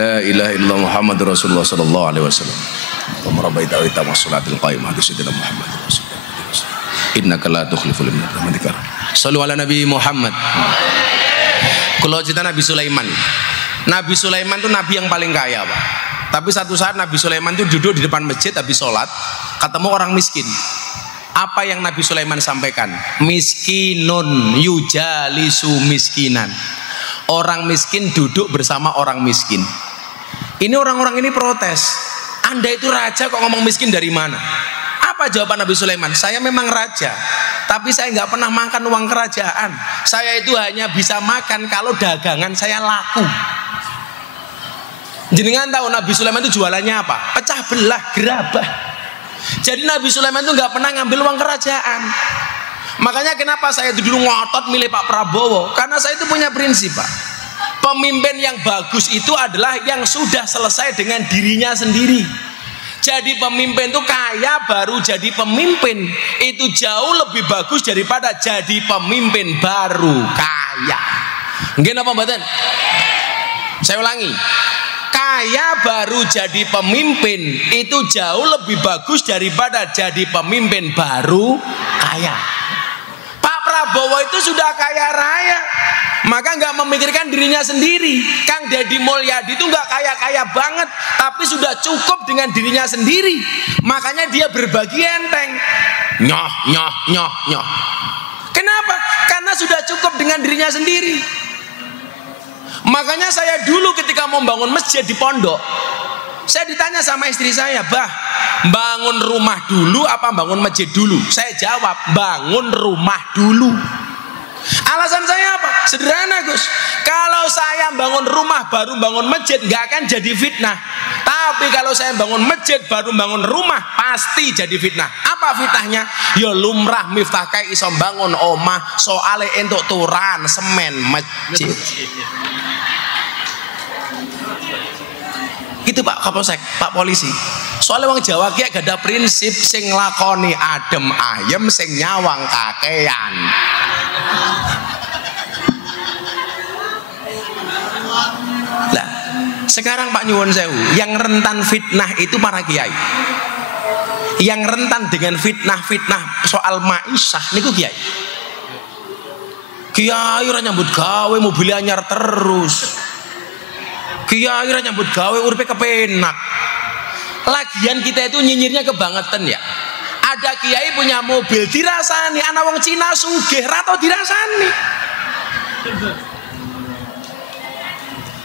La ilaha illallah Muhammadur Rasulullah sallallahu alaihi wasallam. Wa rabbaita wa tamma salatul qaimah bi sayyidina Muhammad rasulullah. Innaka la tukhliful mi'ad. Shallu ala Nabi Muhammad. Kalau cerita Nabi Sulaiman. Nabi Sulaiman itu nabi yang paling kaya, Pak. Tapi satu saat Nabi Sulaiman itu duduk di depan masjid habis sholat, ketemu orang miskin. Apa yang Nabi Sulaiman sampaikan? Miskinun yujalisu miskinan. Orang miskin duduk bersama orang miskin. Ini orang-orang ini protes. Anda itu raja kok ngomong miskin dari mana? Apa jawaban Nabi Sulaiman? Saya memang raja, tapi saya nggak pernah makan uang kerajaan. Saya itu hanya bisa makan kalau dagangan saya laku. Jenengan tahu Nabi Sulaiman itu jualannya apa? Pecah belah, gerabah. Jadi Nabi Sulaiman itu nggak pernah ngambil uang kerajaan. Makanya kenapa saya itu dulu ngotot milih Pak Prabowo? Karena saya itu punya prinsip, Pak. Pemimpin yang bagus itu adalah yang sudah selesai dengan dirinya sendiri. Jadi pemimpin itu kaya baru jadi pemimpin, itu jauh lebih bagus daripada jadi pemimpin baru kaya. Nggih napa mboten? Saya ulangi. Kaya baru jadi pemimpin itu jauh lebih bagus daripada jadi pemimpin baru kaya. Pak Prabowo itu sudah kaya raya, maka nggak memikirkan dirinya sendiri. Kang Deddy Mulyadi itu nggak kaya-kaya banget, tapi sudah cukup dengan dirinya sendiri. Makanya dia berbagi enteng. Nyoh, nyoh, nyoh, nyoh. Kenapa? Karena sudah cukup dengan dirinya sendiri. Makanya saya dulu ketika mau bangun masjid di pondok, saya ditanya sama istri saya, "Bah, bangun rumah dulu apa bangun masjid dulu?" Saya jawab, "Bangun rumah dulu." Alasan saya apa? Sederhana, Gus. Kalau saya bangun rumah baru bangun masjid nggak akan jadi fitnah. Tapi kalau saya bangun masjid baru bangun rumah pasti jadi fitnah. Apa fitnahnya? Ya lumrah miftah kayak iso bangun omah soale entuk turan semen masjid. Itu Pak Kapolsek, Pak Polisi. Soalnya wong Jawa ki gak ada prinsip sing lakoni adem ayem sing nyawang kakean. Lah, sekarang Pak nyuwun sewu, yang rentan fitnah itu para kiai. Yang rentan dengan fitnah-fitnah soal maisha niku kiai. Kiai ora nyambut gawe mobil anyar terus. Kiai ora nyambut gawe uripe kepenak. Lagian kita itu nyinyirnya kebangetan ya. Ada kiai punya mobil dirasani, anak wong Cina sugih ra tau dirasani.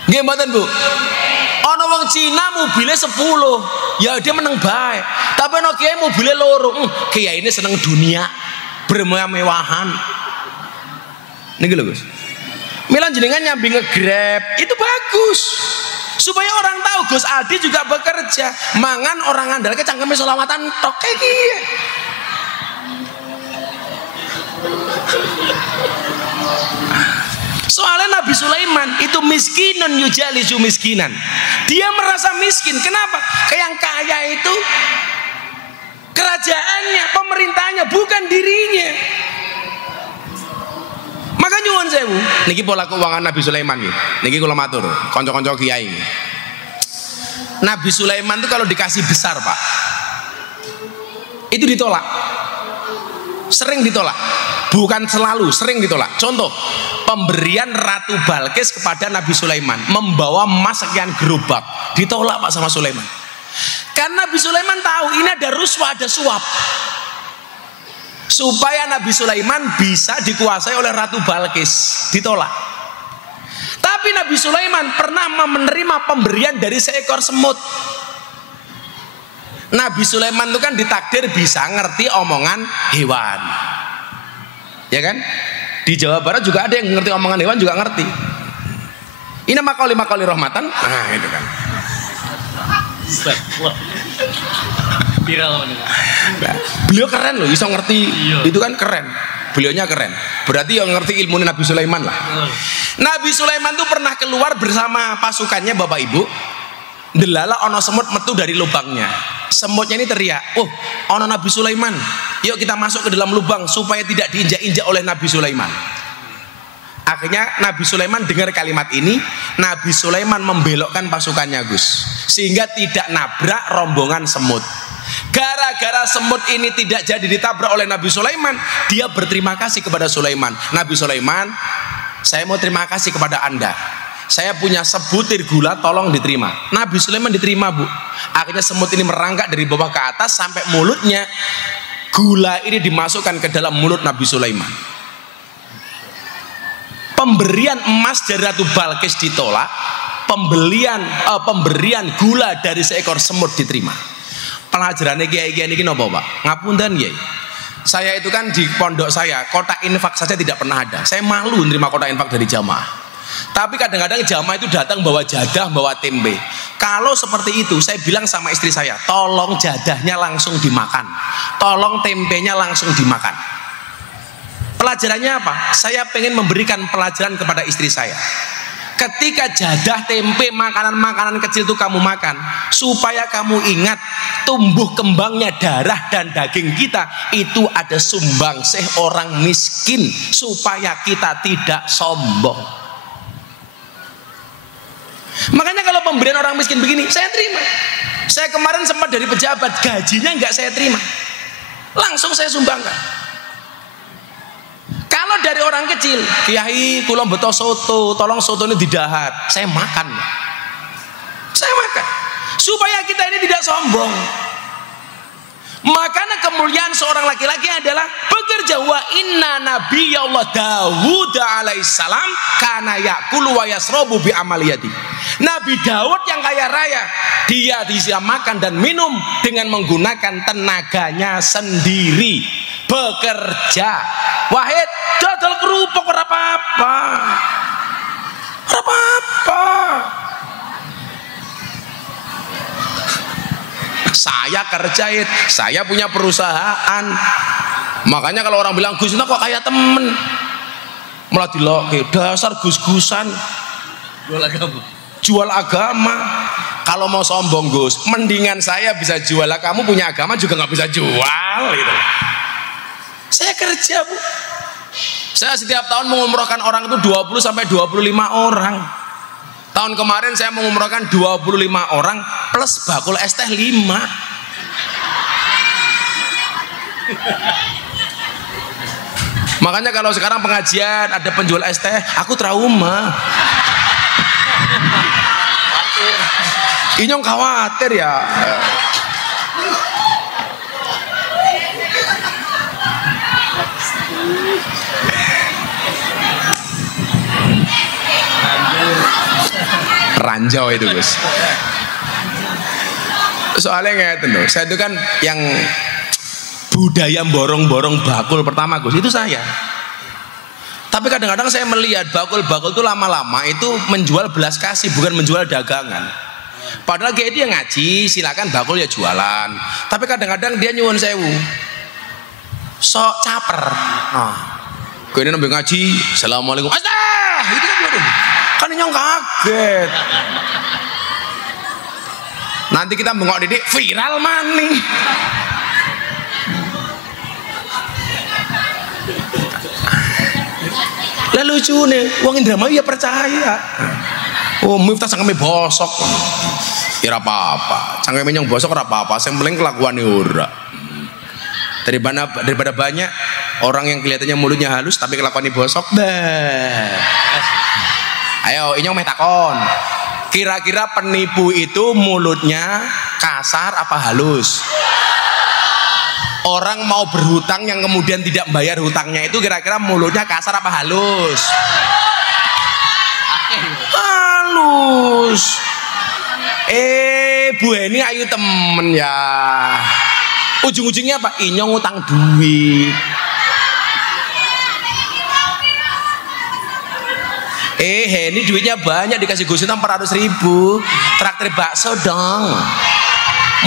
Nggih mboten Bu? Ana wong Cina mobilnya 10, ya dia meneng bae. Tapi ana kiai mobilnya loro. Kiai ini seneng dunia, bermewah-mewahan. Niki lho Gus. Milan jenengan nyambi nge-Grab itu bagus supaya orang tahu Gus Aldi juga bekerja mangan orang andalke cangkeme selawatan tok kayak gini. Soalnya Nabi Sulaiman itu miskinun yujalisu miskinan, dia merasa miskin. Kenapa? Kayak yang kaya itu kerajaannya, pemerintahnya, bukan dirinya. Maka nyuwun sewu, niki pola keuangan Nabi Sulaiman nggih. Niki kula matur, kanca-kanca kiai. Nabi Sulaiman itu kalau dikasih besar, Pak, itu ditolak. Sering ditolak. Bukan selalu, sering ditolak. Contoh, pemberian Ratu Balkis kepada Nabi Sulaiman membawa emas sekian gerobak, ditolak Pak sama Sulaiman. Karena Nabi Sulaiman tahu ini ada ruswa, ada suap. Supaya Nabi Sulaiman bisa dikuasai oleh Ratu Balkis, ditolak. Tapi Nabi Sulaiman pernah menerima pemberian dari seekor semut. Nabi Sulaiman itu kan ditakdir bisa ngerti omongan hewan, ya kan? Di Jawa Barat juga ada yang ngerti omongan hewan, juga ngerti. Ini makoli rahmatan, nah itu kan. Viral. Nah, beliau keren loh, bisa ngerti. Iya. Itu kan keren. Beliaunya keren. Berarti yang ngerti ilmu Nabi Sulaiman lah. Nabi Sulaiman tuh pernah keluar bersama pasukannya Bapak Ibu. Delala ono semut metu dari lubangnya. Semutnya ini teriak, "Oh, ono Nabi Sulaiman. Yuk kita masuk ke dalam lubang supaya tidak diinjak-injak oleh Nabi Sulaiman." Akhirnya Nabi Sulaiman dengar kalimat ini, Nabi Sulaiman membelokkan pasukannya Gus, sehingga tidak nabrak rombongan semut. Gara-gara semut ini tidak jadi ditabrak oleh Nabi Sulaiman, dia berterima kasih kepada Sulaiman. Nabi Sulaiman, saya mau terima kasih kepada Anda. Saya punya sebutir gula, tolong diterima. Nabi Sulaiman diterima Bu. Akhirnya semut ini merangkak dari bawah ke atas sampai mulutnya. Gula ini dimasukkan ke dalam mulut Nabi Sulaiman. Pemberian emas dari Ratu Balkis ditolak, pemberian gula dari seekor semut diterima. Pelajarannya kiai-kiai ini napa Pak? Ngapunten Kiai. Saya itu kan di pondok saya, kotak infak saja tidak pernah ada. Saya malu menerima kotak infak dari jamaah. Tapi kadang-kadang jamaah itu datang bawa jadah, bawa tempe. Kalau seperti itu, saya bilang sama istri saya, tolong jadahnya langsung dimakan, tolong tempenya langsung dimakan. Pelajarannya apa? Saya pengen memberikan pelajaran kepada istri saya. ketika jadah tempe makanan-makanan kecil itu kamu makan, supaya kamu ingat tumbuh kembangnya darah dan daging kita itu ada sumbangsih orang miskin, supaya kita tidak sombong. Makanya kalau pemberian orang miskin begini saya terima. Saya kemarin sempat dari pejabat, gajinya nggak saya terima, langsung saya sumbangkan. Kalau dari orang kecil, kiai kula beto soto, tolong soto ini didahar, saya makan, supaya kita ini tidak sombong. Makanya kemuliaan seorang laki-laki adalah bekerja. Wa inna nabiyallah Dawud alaihissalam kana yakulu wa yasrobu bi amaliyati. Nabi Daud yang kaya raya, dia bisa makan dan minum dengan menggunakan tenaganya sendiri, bekerja. Wahid dodol kerupuk ora apa-apa, ora apa-apa. Saya kerjain, saya punya perusahaan. Makanya kalau orang bilang Gus kok kayak temen, malah diloke dasar gus-gusan jual agama. Kalau mau sombong Gus, mendingan saya bisa jual, kamu punya agama juga nggak bisa jual gitu. Saya kerja Bu, saya setiap tahun mengumrohkan orang itu 20 sampai 25 orang. Tahun kemarin saya mengumrohkan 25 orang plus bakul es teh 5. Makanya kalau sekarang pengajian ada penjual es teh, aku trauma. Inyong khawatir ya. Ranjau itu Gus. Soalnya ngeten loh, saya itu kan yang budaya borong-borong bakul pertama Gus, itu saya. Tapi kadang-kadang saya melihat bakul-bakul itu lama-lama itu menjual belas kasih, bukan menjual dagangan. Padahal kayak dia ngaji, silakan bakul ya jualan. Tapi kadang-kadang dia nyuwun sewu, sok caper. Gue ini nambah ngaji, assalamualaikum, itu kan bodoh. Kan nyong kaget. Nanti kita bengok didik viral mani. Lalu lucu nih, wong Indramayu ya percaya. Oh, Miftah cangkeme bosok. Ya apa-apa, cangkeme nyong bosok ora apa-apa, sing penting kelakuane ora. Daripada banyak orang yang kelihatannya mulutnya halus tapi kelakuannya bosok. Ayo, inyong meh takon. Kira-kira penipu itu mulutnya kasar apa halus? Orang mau berhutang yang kemudian tidak bayar hutangnya itu kira-kira mulutnya kasar apa halus? Halus. Bu ini ayu temen ya. Ujung-ujungnya apa? Inyong utang duit. Ini duitnya banyak, dikasih Gus 400.000, traktir bakso dong.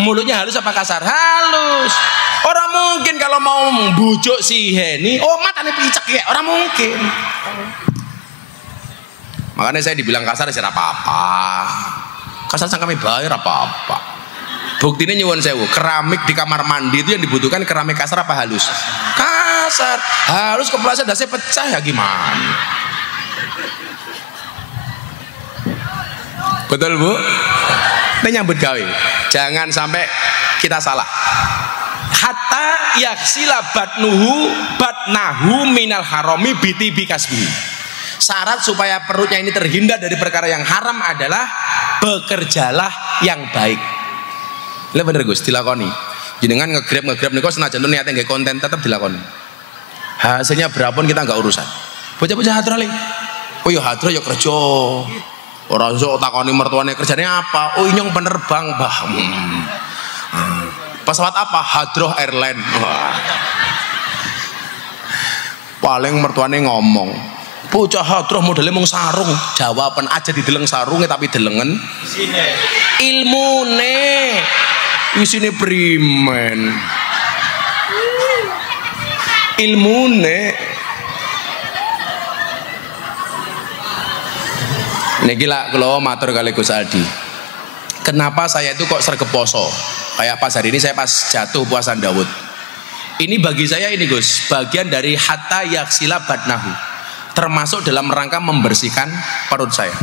Mulutnya halus apa kasar? Halus. Orang mungkin kalau mau bujuk si Heni, oh matanya picek ya, orang mungkin. Makanya saya dibilang kasar ya apa-apa. Kasar sang kami bayar apa-apa. Buktinya nyuwun sewu, keramik di kamar mandi itu yang dibutuhkan keramik kasar apa halus? Kasar. Halus kepleset dasnya pecah ya gimana? Betul Bu? Ini nyambut gawe. Jangan sampai kita salah. Hatta yaksila batnahu minal harami biti bikasbi. Syarat supaya perutnya ini terhindar dari perkara yang haram adalah bekerjalah yang baik. Ini bener Gus, dilakoni. Jenengan ngegrab niku senajan niate nggih konten tetap dilakoni. Hasilnya berapun kita nggak urusan. Bocah-bocah hadro le. Oh ya hadro ya kerja. Orang sok takoni mertuane kerjanya apa? Oh inyong penerbang bah. Pesawat apa? Hadroh Airline. Wah. Paling mertuane ngomong, bocah hadroh modelnya mung sarung. Jawaban aja dideleng sarungnya tapi delengen ilmune. Isine primen. Ilmune. Niki lak kula matur kali Gus Aldi. Kenapa saya itu kok sregep poso? Kayak pas hari ini saya pas jatuh puasa Daud. Ini bagi saya ini Gus, bagian dari hatta yaksila badnahu. Termasuk dalam rangka membersihkan perut saya.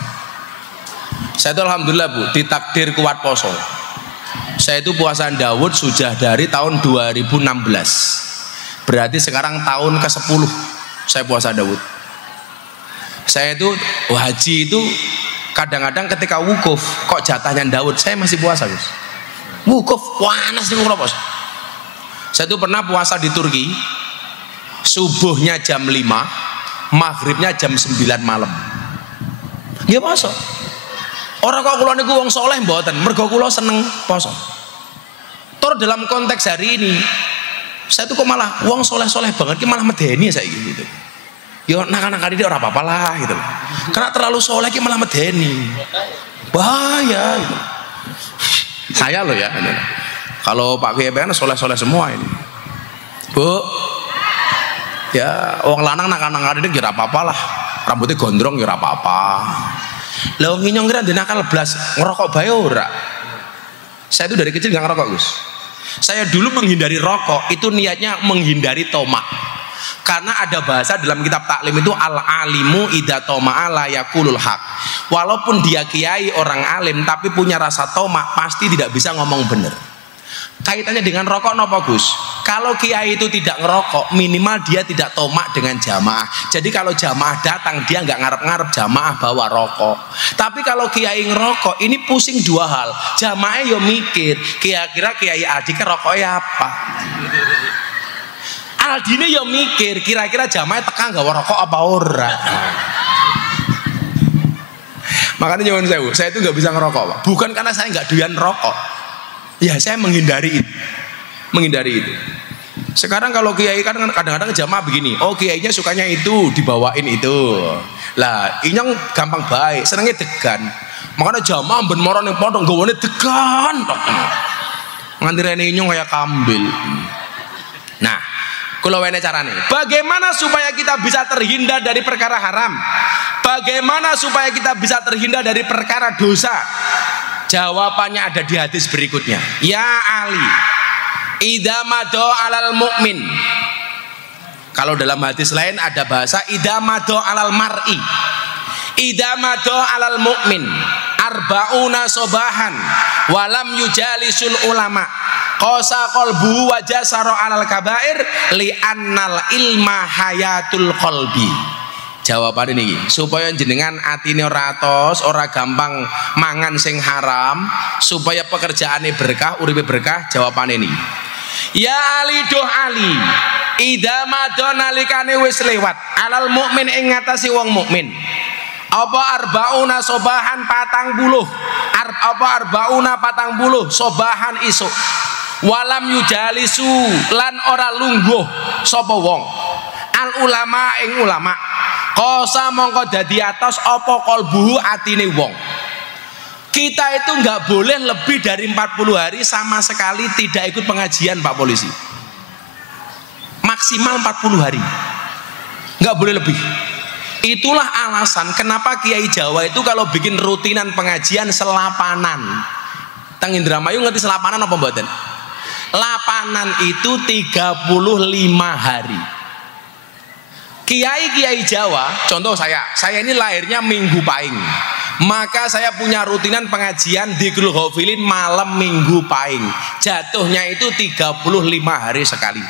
Saya itu alhamdulillah Bu, ditakdir kuat poso. Saya itu puasa Daud sudah dari tahun 2016. Berarti sekarang tahun ke-10 saya puasa Daud. Saya itu haji itu kadang-kadang ketika wukuf kok jatahnya Daud, saya masih puasa Gus. Wukuf panas nih kalau puasa. Saya itu pernah puasa di Turki, subuhnya jam 5, maghribnya jam 9 malam. Ya puasa. Orang kok kula niku wong soleh mboten, mergo kula seneng poso. Tur dalam konteks hari ini, saya tuh kok malah wong soleh-soleh banget ki malah medeni saiki gitu. Ya nakal-nakal ini ora apa-apa lah gitu. Karena terlalu soleh ki malah medeni. Bahaya gitu. Saya loh ya. Kalau Pak Kiai kan soleh-soleh semua ini. Bu. Ya wong lanang nakal-nakal ini kira apa-apa lah. Rambutnya gondrong kira apa-apa. Lah wong nyong kira nakal blas ngerokok bae ora. Saya itu dari kecil nggak ngerokok Gus. Saya dulu menghindari rokok itu niatnya menghindari tomak. Karena ada bahasa dalam kitab taklim itu al-alimu idza toma'a la yaqulul haq. Walaupun dia kiai orang alim tapi punya rasa tomak pasti tidak bisa ngomong benar. Kaitannya dengan rokok napa Gus? Kalau kiai itu tidak ngerokok minimal dia tidak tomak dengan jamaah. Jadi kalau jamaah datang dia nggak ngarep-ngarep jamaah bawa rokok. Tapi kalau kiai ngerokok ini pusing dua hal. Jamaah yo mikir kira-kira kiai Aldi rokoknya apa? Aldine yo mikir kira-kira jamaah tekan gawa rokok apa ora. Makanya nyuwun sewu, saya itu nggak bisa ngerokok Pak. Bukan karena saya nggak doyan rokok. Ya saya menghindari itu. Sekarang kalau kiai kan kadang-kadang jamaah begini, oh kiainya sukanya itu dibawain itu. Lah inyong gampang baik, senengnya degan. Makanya jamaah ben moron yang potong gawane degan tok. Nganti rene inyong kayak kambil. Nah, kula wene carane. Bagaimana supaya kita bisa terhindar dari perkara haram? Bagaimana supaya kita bisa terhindar dari perkara dosa? Jawabannya ada di hadis berikutnya. Ya Ali, idza mado alal mu'min. Kalau dalam hadis lain ada bahasa idza mado alal mar'i. Idza mado alal mu'min arbauna sobahan walam yujalisul ulama. Qasa qalbu wa jasara alal kabair li annal ilma hayatul qalbi. Jawaban ini supaya jenengan atine ora atos, ora gampang mangan sing haram, supaya pekerjaane berkah, uripe berkah. Jawaban ini. Ya Ali doh Ali, idza madona nalikane wis lewat alal mukmin ing ngatasi wong mukmin. Apa arbauna sobahan 40. Apa arbauna 40 sobahan isuk. Walam yujalisu lan ora lungguh sapa wong. Al ulama ing ulama. Kosa mongko dadi atos apa kolbuhu atine wong. Kita itu nggak boleh lebih dari 40 hari sama sekali tidak ikut pengajian Pak Polisi. Maksimal 40 hari. Nggak boleh lebih. Itulah alasan kenapa Kiai Jawa itu kalau bikin rutinan pengajian selapanan. Teng Indramayu ngerti selapanan apa mboten? Lapanan itu 35 hari. Kiai-kiai Jawa, contoh saya ini lahirnya Minggu Pahing. Maka saya punya rutinan pengajian di Ghafilin malam Minggu Pahing. Jatuhnya itu 35 hari sekali.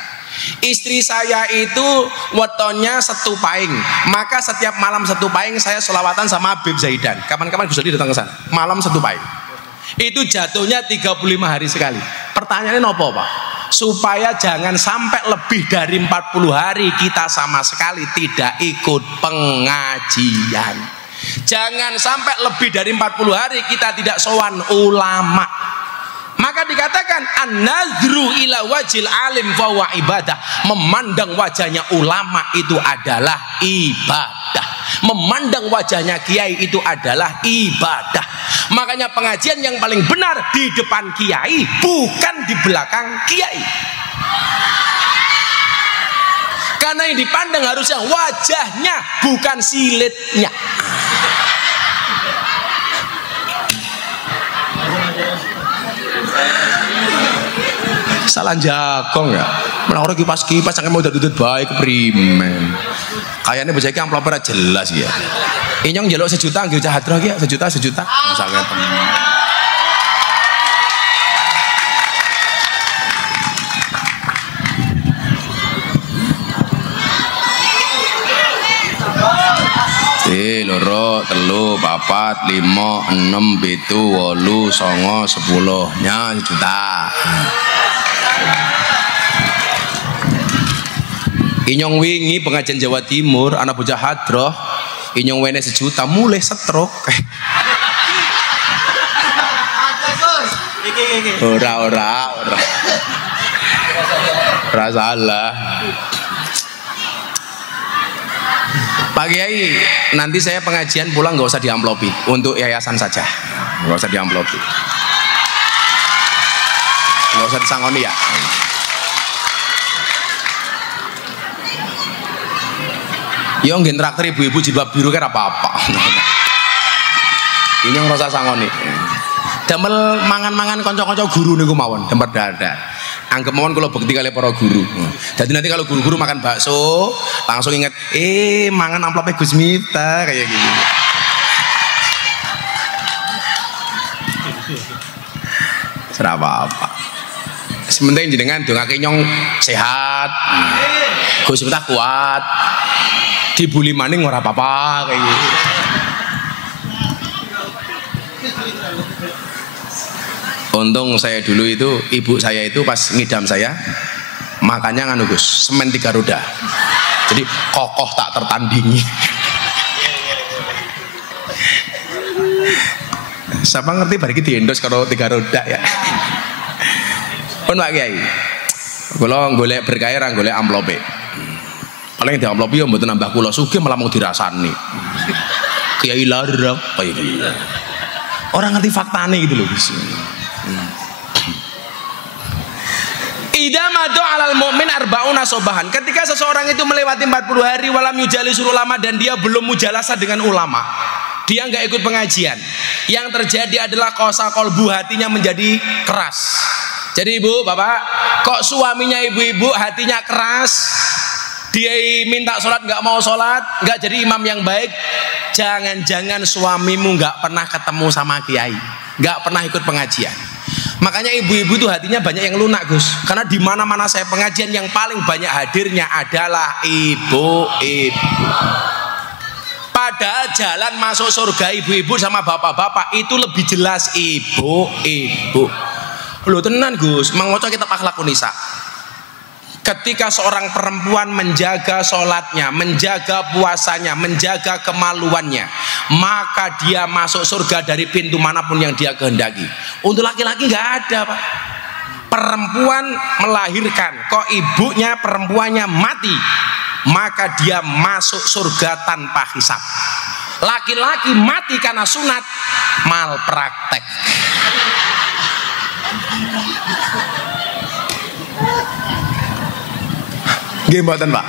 Istri saya itu wetonnya Setu Pahing. Maka setiap malam Setu Pahing saya sholawatan sama Habib Zaidan. Kapan-kapan Gus Adi datang ke sana. Malam Setu Pahing. Itu jatuhnya 35 hari sekali. Pertanyaannya apa Pak? Supaya jangan sampai lebih dari 40 hari kita sama sekali tidak ikut pengajian. Jangan sampai lebih dari 40 hari kita tidak sowan ulama. Maka dikatakan an-nazru ila wajil alim fa wa ibadah. Memandang wajahnya ulama itu adalah ibadah. Memandang wajahnya kiai itu adalah ibadah. Makanya pengajian yang paling benar di depan kiai, bukan di belakang kiai. Karena yang dipandang harusnya wajahnya, bukan silitnya. salah jagong ya. Malah orang kipas sampai mau dudut baik primen. Kayaknya bocah iki amplop ora jelas ya. Inyong njaluk 1 juta nggih Cah Hadroh iki 1 juta. Misalnya loro, telu, papat, 5, 6, 7, 8, 9, 10 nya 1 juta. Inyong wingi pengajian Jawa Timur anak bocah Hadroh inyong wene 1 juta mulai stroke. Ora salah. Pak Kiai, nanti saya pengajian pulang nggak usah diamplopi, untuk yayasan saja, nggak usah diamplopi, nggak usah disangoni ya. Yo nggih traktir ibu-ibu jilbab biru kira apa-apa. Ini yang rasa sangoni. Damel mangan-mangan konco-konco guru niku mawon, demper dadak. Anggap mawon kula bekti kali para guru. Jadi nanti kalau guru-guru makan bakso, langsung ingat, mangan amplopnya Gus Miftah kayak gini. Serah apa-apa. Sementing jenengan dongake nyong sehat. Gus Miftah kuat. Dibuli maning ora apa-apa kayak gitu. Untung saya dulu itu, ibu saya itu pas ngidam saya makannya nganu Gus, semen 3 roda. Jadi kokoh tak tertandingi. Siapa ngerti bari iki diendos kalau 3 roda ya. Pun Pak Kiai. Kula golek berkah ra golek amplope. Paling di amplope yo mboten nambah kula sugih malah mau dirasani. Kiai larang kaya gitu. Orang ngerti faktane gitu loh Gus. Idamadu alal mu'min arba'una sobahan. Ketika seseorang itu melewati 40 hari walam yujalisul ulama dan dia belum mujalasah dengan ulama, dia nggak ikut pengajian, yang terjadi adalah qasa qalbu, hatinya menjadi keras. Jadi ibu bapak, kok suaminya ibu-ibu hatinya keras, dia minta sholat nggak mau sholat, nggak jadi imam yang baik, jangan-jangan suamimu nggak pernah ketemu sama kiai, nggak pernah ikut pengajian. Makanya ibu-ibu tuh hatinya banyak yang lunak Gus, karena di mana-mana saya pengajian yang paling banyak hadirnya adalah ibu-ibu. Padahal jalan masuk surga ibu-ibu sama bapak-bapak itu lebih jelas ibu-ibu. Loh tenan Gus, mangoco kita akhlakun nisa. Ketika seorang perempuan menjaga sholatnya, menjaga puasanya, menjaga kemaluannya, maka dia masuk surga dari pintu manapun yang dia kehendaki. Untuk laki-laki nggak ada Pak. Perempuan melahirkan, kok ibunya perempuannya mati, maka dia masuk surga tanpa hisab. Laki-laki mati karena sunat, malpraktek. Gimana Pak?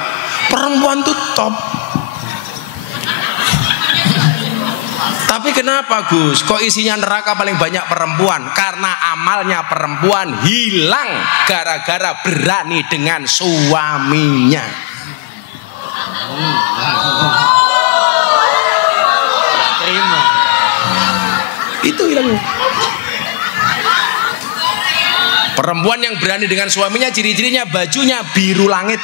Perempuan tuh top. Tapi kenapa Gus? Kok isinya neraka paling banyak perempuan? Karena amalnya perempuan hilang gara-gara berani dengan suaminya. Terima. Itu hilangnya. Perempuan yang berani dengan suaminya ciri-cirinya bajunya biru langit.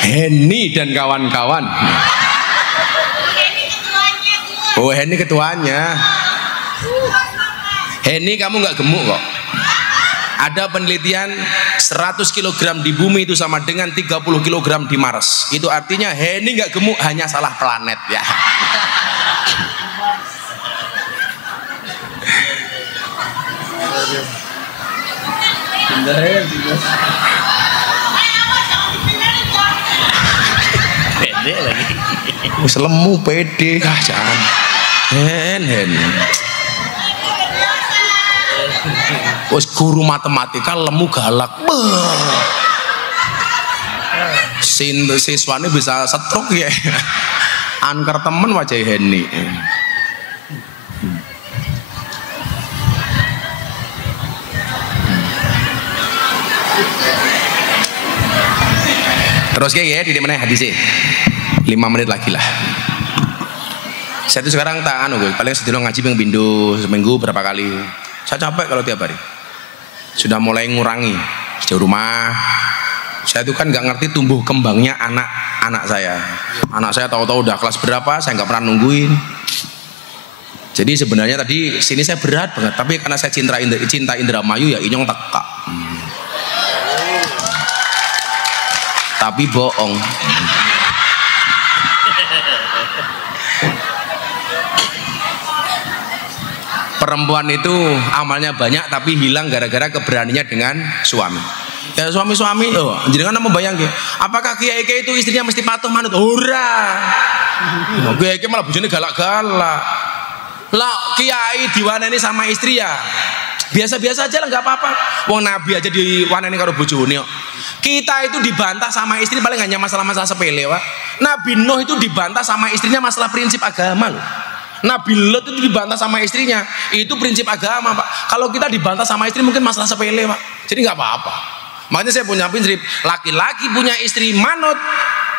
Henny dan kawan-kawan. Oh Henny ketuanya. Henny kamu nggak gemuk kok. Ada penelitian 100 kg di bumi itu sama dengan 30 kg di Mars. Itu artinya Henny nggak gemuk, hanya salah planet ya. Pede lagi. Wis lemu pede, jangan. Hen. Wis guru matematika lemu galak. Siswane bisa stroke ya. Angker temen wajah Heni. Terus kayak ya di mana hadisnya 5 menit lagi lah. Saya tuh sekarang tak paling sedino ngaji ping pindho seminggu berapa kali. Saya capek kalau tiap hari. Sudah mulai ngurangi di rumah. Saya itu kan nggak ngerti tumbuh kembangnya anak saya. Anak saya tahu-tahu udah kelas berapa, saya nggak pernah nungguin. Jadi sebenarnya tadi sini saya berat banget, tapi karena saya cinta Indramayu ya inyong teka. Tapi bohong. Perempuan itu amalnya banyak tapi hilang gara-gara keberaniannya dengan suami. Ya suami-suami, jenengan nama bayang ya. Apakah kiai itu istrinya mesti patuh manut? Ora. Kiai malah bojone galak-galak. Lah kiai diwaneni sama istri ya biasa-biasa aja lah, nggak apa-apa. Wong Nabi aja diwaneni karo bojone kok. Kita itu dibantah sama istri paling hanya masalah-masalah sepele, Pak. Nabi Nuh itu dibantah sama istrinya masalah prinsip agama loh. Nabi Lot itu dibantah sama istrinya, itu prinsip agama, Pak. Kalau kita dibantah sama istri mungkin masalah sepele, Pak. Jadi nggak apa-apa. Makanya saya punya prinsip, laki-laki punya istri manut,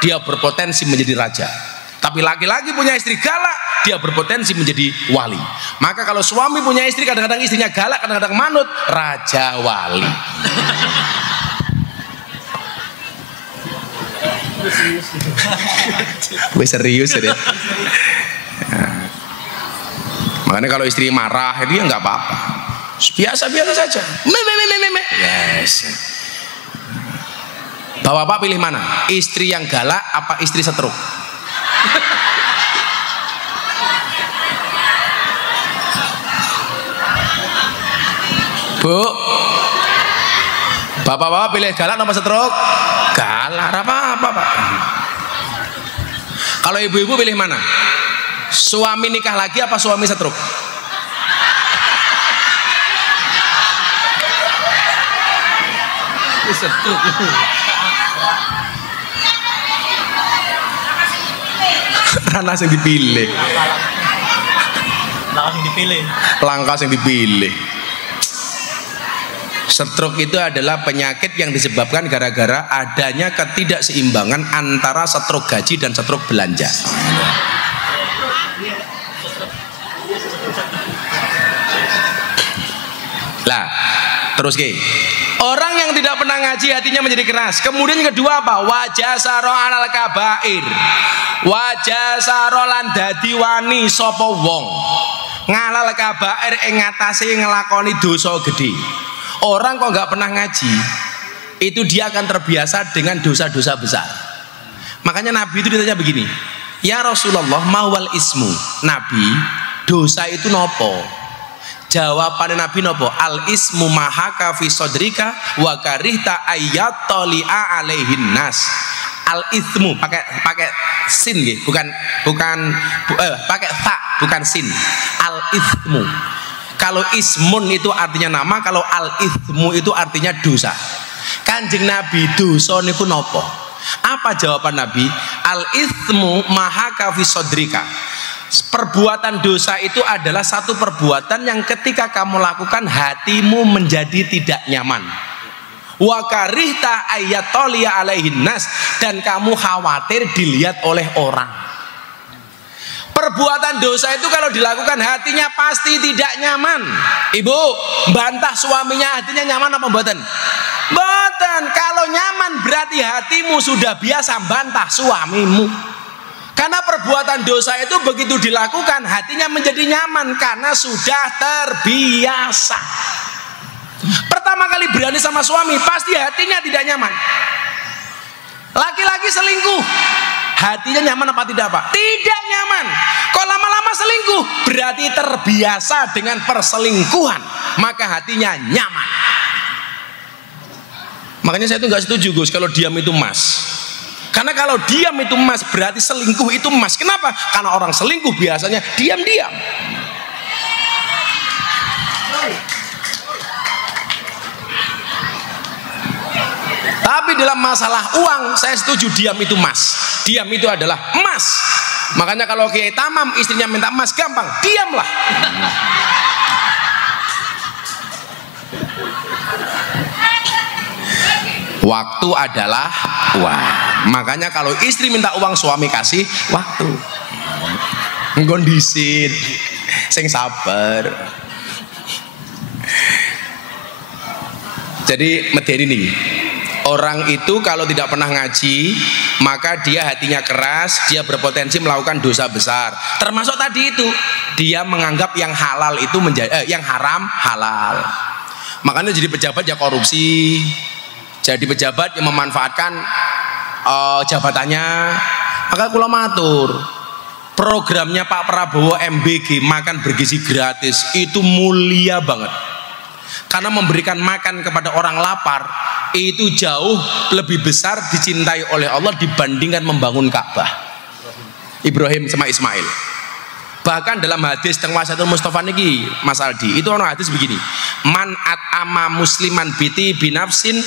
dia berpotensi menjadi raja. Tapi laki-laki punya istri galak, dia berpotensi menjadi wali. Maka kalau suami punya istri, kadang-kadang istrinya galak, kadang-kadang manut, raja wali. Gue serius ya. Makanya kalau istri marah itu ya nggak apa-apa, biasa-biasa saja. Yes. Bapak pilih mana? Istri yang galak apa istri setruk? Bu, bapak-bapak pilih galak apa setruk? Galak, apa-apa, Pak. Kalau ibu-ibu pilih mana? Suami nikah lagi apa suami setruk? Setruk. Rana yang dipilih. Langkah yang dipilih. Stroke itu adalah penyakit yang disebabkan gara-gara adanya ketidakseimbangan antara stroke gaji dan stroke belanja. Lah, terus ke orang yang tidak pernah ngaji hatinya menjadi keras. Kemudian yang kedua apa? Wajah saro alal kabair. Wajah saro lan dadi wani sapa wong ngalal kabair ing ngatasi ngelakoni dosa gede. Orang kok nggak pernah ngaji, itu dia akan terbiasa dengan dosa-dosa besar. Makanya Nabi itu ditanya begini, ya Rasulullah, mawal ismu? Nabi, dosa itu nopo? Jawabannya Nabi nopo? Al ismu mahaka fi sodrika wa karihta ayyatoli'a alaihin nas. Al ismu pakai sin gitu, bukan pakai ta, bukan sin. Al ismu. Kalau ismun itu artinya nama, kalau al ismu itu artinya dosa. Kanjeng Nabi, dosa niku nopo? Apa jawaban Nabi? Al ismu mahaka fi sodrika. Perbuatan dosa itu adalah satu perbuatan yang ketika kamu lakukan hatimu menjadi tidak nyaman. Wa karihta ayyatoliya alaihin nas, dan kamu khawatir dilihat oleh orang. Perbuatan dosa itu kalau dilakukan hatinya pasti tidak nyaman. Ibu, bantah suaminya hatinya nyaman apa mboten? Mboten. Kalau nyaman berarti hatimu sudah biasa bantah suamimu. Karena perbuatan dosa itu begitu dilakukan hatinya menjadi nyaman karena sudah terbiasa. Pertama kali berani sama suami pasti hatinya tidak nyaman. Laki-laki selingkuh, hatinya nyaman apa tidak, Pak? Tidak nyaman. Kalau lama-lama selingkuh berarti terbiasa dengan perselingkuhan, maka hatinya nyaman. Makanya saya itu nggak setuju Gus kalau diam itu emas. Karena kalau diam itu emas berarti selingkuh itu emas. Kenapa? Karena orang selingkuh biasanya diam-diam. Tapi dalam masalah uang saya setuju, diam itu emas. Diam itu adalah emas. Makanya kalau Kiai Tamam istrinya minta emas gampang, diamlah. Waktu adalah uang. Makanya kalau istri minta uang, suami kasih waktu. Ngondisin, sing sabar. Jadi medeni nih, orang itu kalau tidak pernah ngaji, maka dia hatinya keras, dia berpotensi melakukan dosa besar. Termasuk tadi itu, dia menganggap yang halal itu menjadi yang haram halal. Makanya jadi pejabat ya korupsi, jadi pejabat yang memanfaatkan jabatannya. Maka kula matur, programnya Pak Prabowo MBG makan bergizi gratis itu mulia banget. Karena memberikan makan kepada orang lapar itu jauh lebih besar dicintai oleh Allah dibandingkan membangun Ka'bah. Ibrahim sama Ismail. Bahkan dalam hadis Tengwasatul Mustafa niki Mas Aldi, itu ono hadis begini. Man at'ama musliman biti binafsin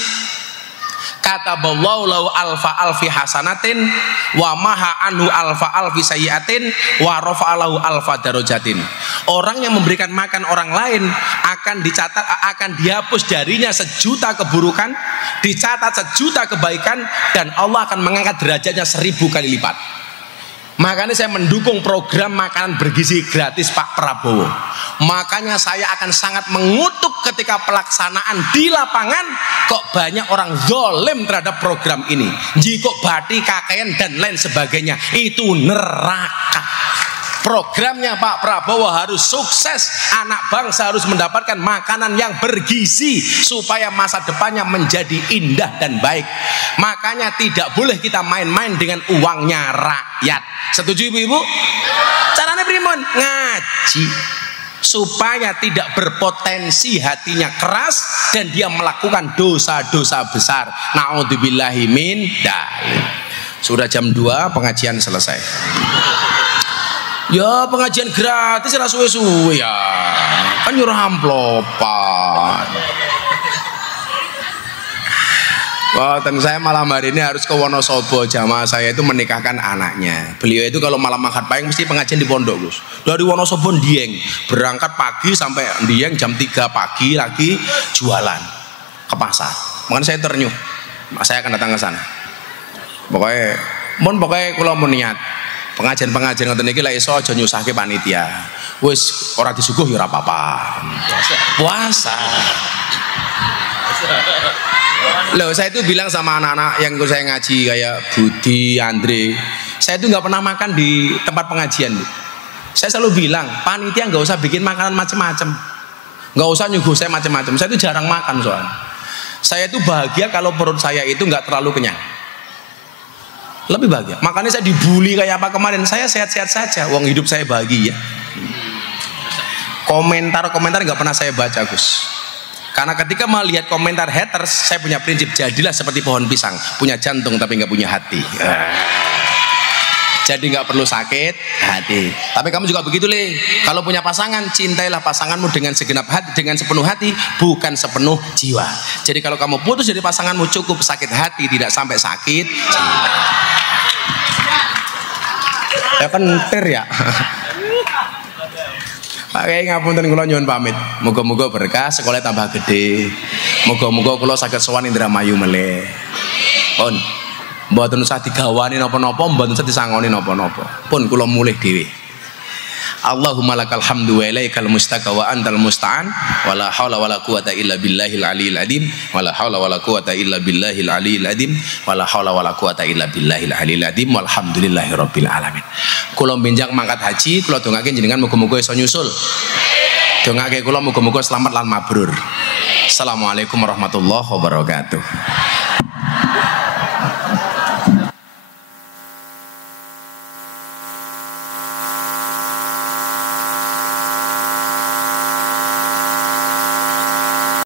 kataballahu lahu alfa alfi hasanatin wa maha anhu alfa alfi sayyiatin wa rafa'alahu alfa darajatin. Orang yang memberikan makan orang lain akan dicatat, akan dihapus darinya 1.000.000 keburukan, dicatat 1.000.000 kebaikan, dan Allah akan mengangkat derajatnya 1000 kali lipat. Makanya saya mendukung program makanan bergizi gratis Pak Prabowo. Makanya saya akan sangat mengutuk ketika pelaksanaan di lapangan kok banyak orang zalim terhadap program ini. Jika bati kakaian dan lain sebagainya, itu neraka. Programnya Pak Prabowo harus sukses, anak bangsa harus mendapatkan makanan yang bergizi supaya masa depannya menjadi indah dan baik. Makanya tidak boleh kita main-main dengan uangnya rakyat. Setuju ibu-ibu? Caranya primun? Ngaji supaya tidak berpotensi hatinya keras dan dia melakukan dosa-dosa besar. Na'udzubillahi min dzalik. Sudah jam 2 pengajian selesai. Ya pengajian gratis ora suwe-suwe ya. Kan nyuruh amplopan. Wah, saya malam hari ini harus ke Wonosobo. Jamaah saya itu menikahkan anaknya. Beliau itu kalau malam akad payung mesti pengajian di pondok, Gus. Dari Wonosobo Dieng, berangkat pagi sampai Dieng jam 3 pagi lagi jualan ke pasar. Makanya saya ternyuh. Saya akan datang ke sana. Pokoknya kalau mau niat pengajian ngoten niki lek iso aja nyusahke panitia. Wis ora disuguh ya ora apa-apa. Puasa. Loh, saya itu bilang sama anak-anak yang ikut saya ngaji kayak Budi, Andre, saya itu nggak pernah makan di tempat pengajian. Saya selalu bilang, panitia nggak usah bikin makanan macam-macam, nggak usah nyuguh saya macam-macam. Saya itu jarang makan soalnya. Saya itu bahagia kalau perut saya itu nggak terlalu kenyang. Lebih bahagia. Makanya saya dibully kayak apa kemarin. Saya sehat-sehat saja. Wong hidup saya bahagia. Komentar-komentar nggak pernah saya baca, Gus. Karena ketika melihat komentar haters, saya punya prinsip, jadilah seperti pohon pisang, punya jantung tapi nggak punya hati. Jadi nggak perlu sakit hati. Tapi kamu juga begitu, Le. Kalau punya pasangan, cintailah pasanganmu dengan segenap hati, dengan sepenuh hati, bukan sepenuh jiwa. Jadi kalau kamu putus dari pasanganmu, cukup sakit hati, tidak sampai sakit jiwa. Ya kan ter ya. Pak Kiai ngapunten kula nyuwun pamit. Muga-muga berkah, sekolah tambah gede. Muga-muga kula saged sowan Indramayu meleh. Pun mboten usah digawani napa-napa, mboten usah disangoni napa-napa. Pun kula mulih dhewe. Allahumma lakal hamdu wa ilaikal mustaka wa antal musta'an wa la haula wa la quwata illa billahil aliyil adim wa la haula wa la quwata illa billahil aliyil adim wa la haula wa la quwata illa billahil aliyil adim walhamdulillahi rabbil alamin. Kula benjang mangkat haji, kula dongake jenengan muga-muga iso nyusul. Dongake kula muga-muga selamat lan mabrur. Assalamualaikum warahmatullahi wabarakatuh.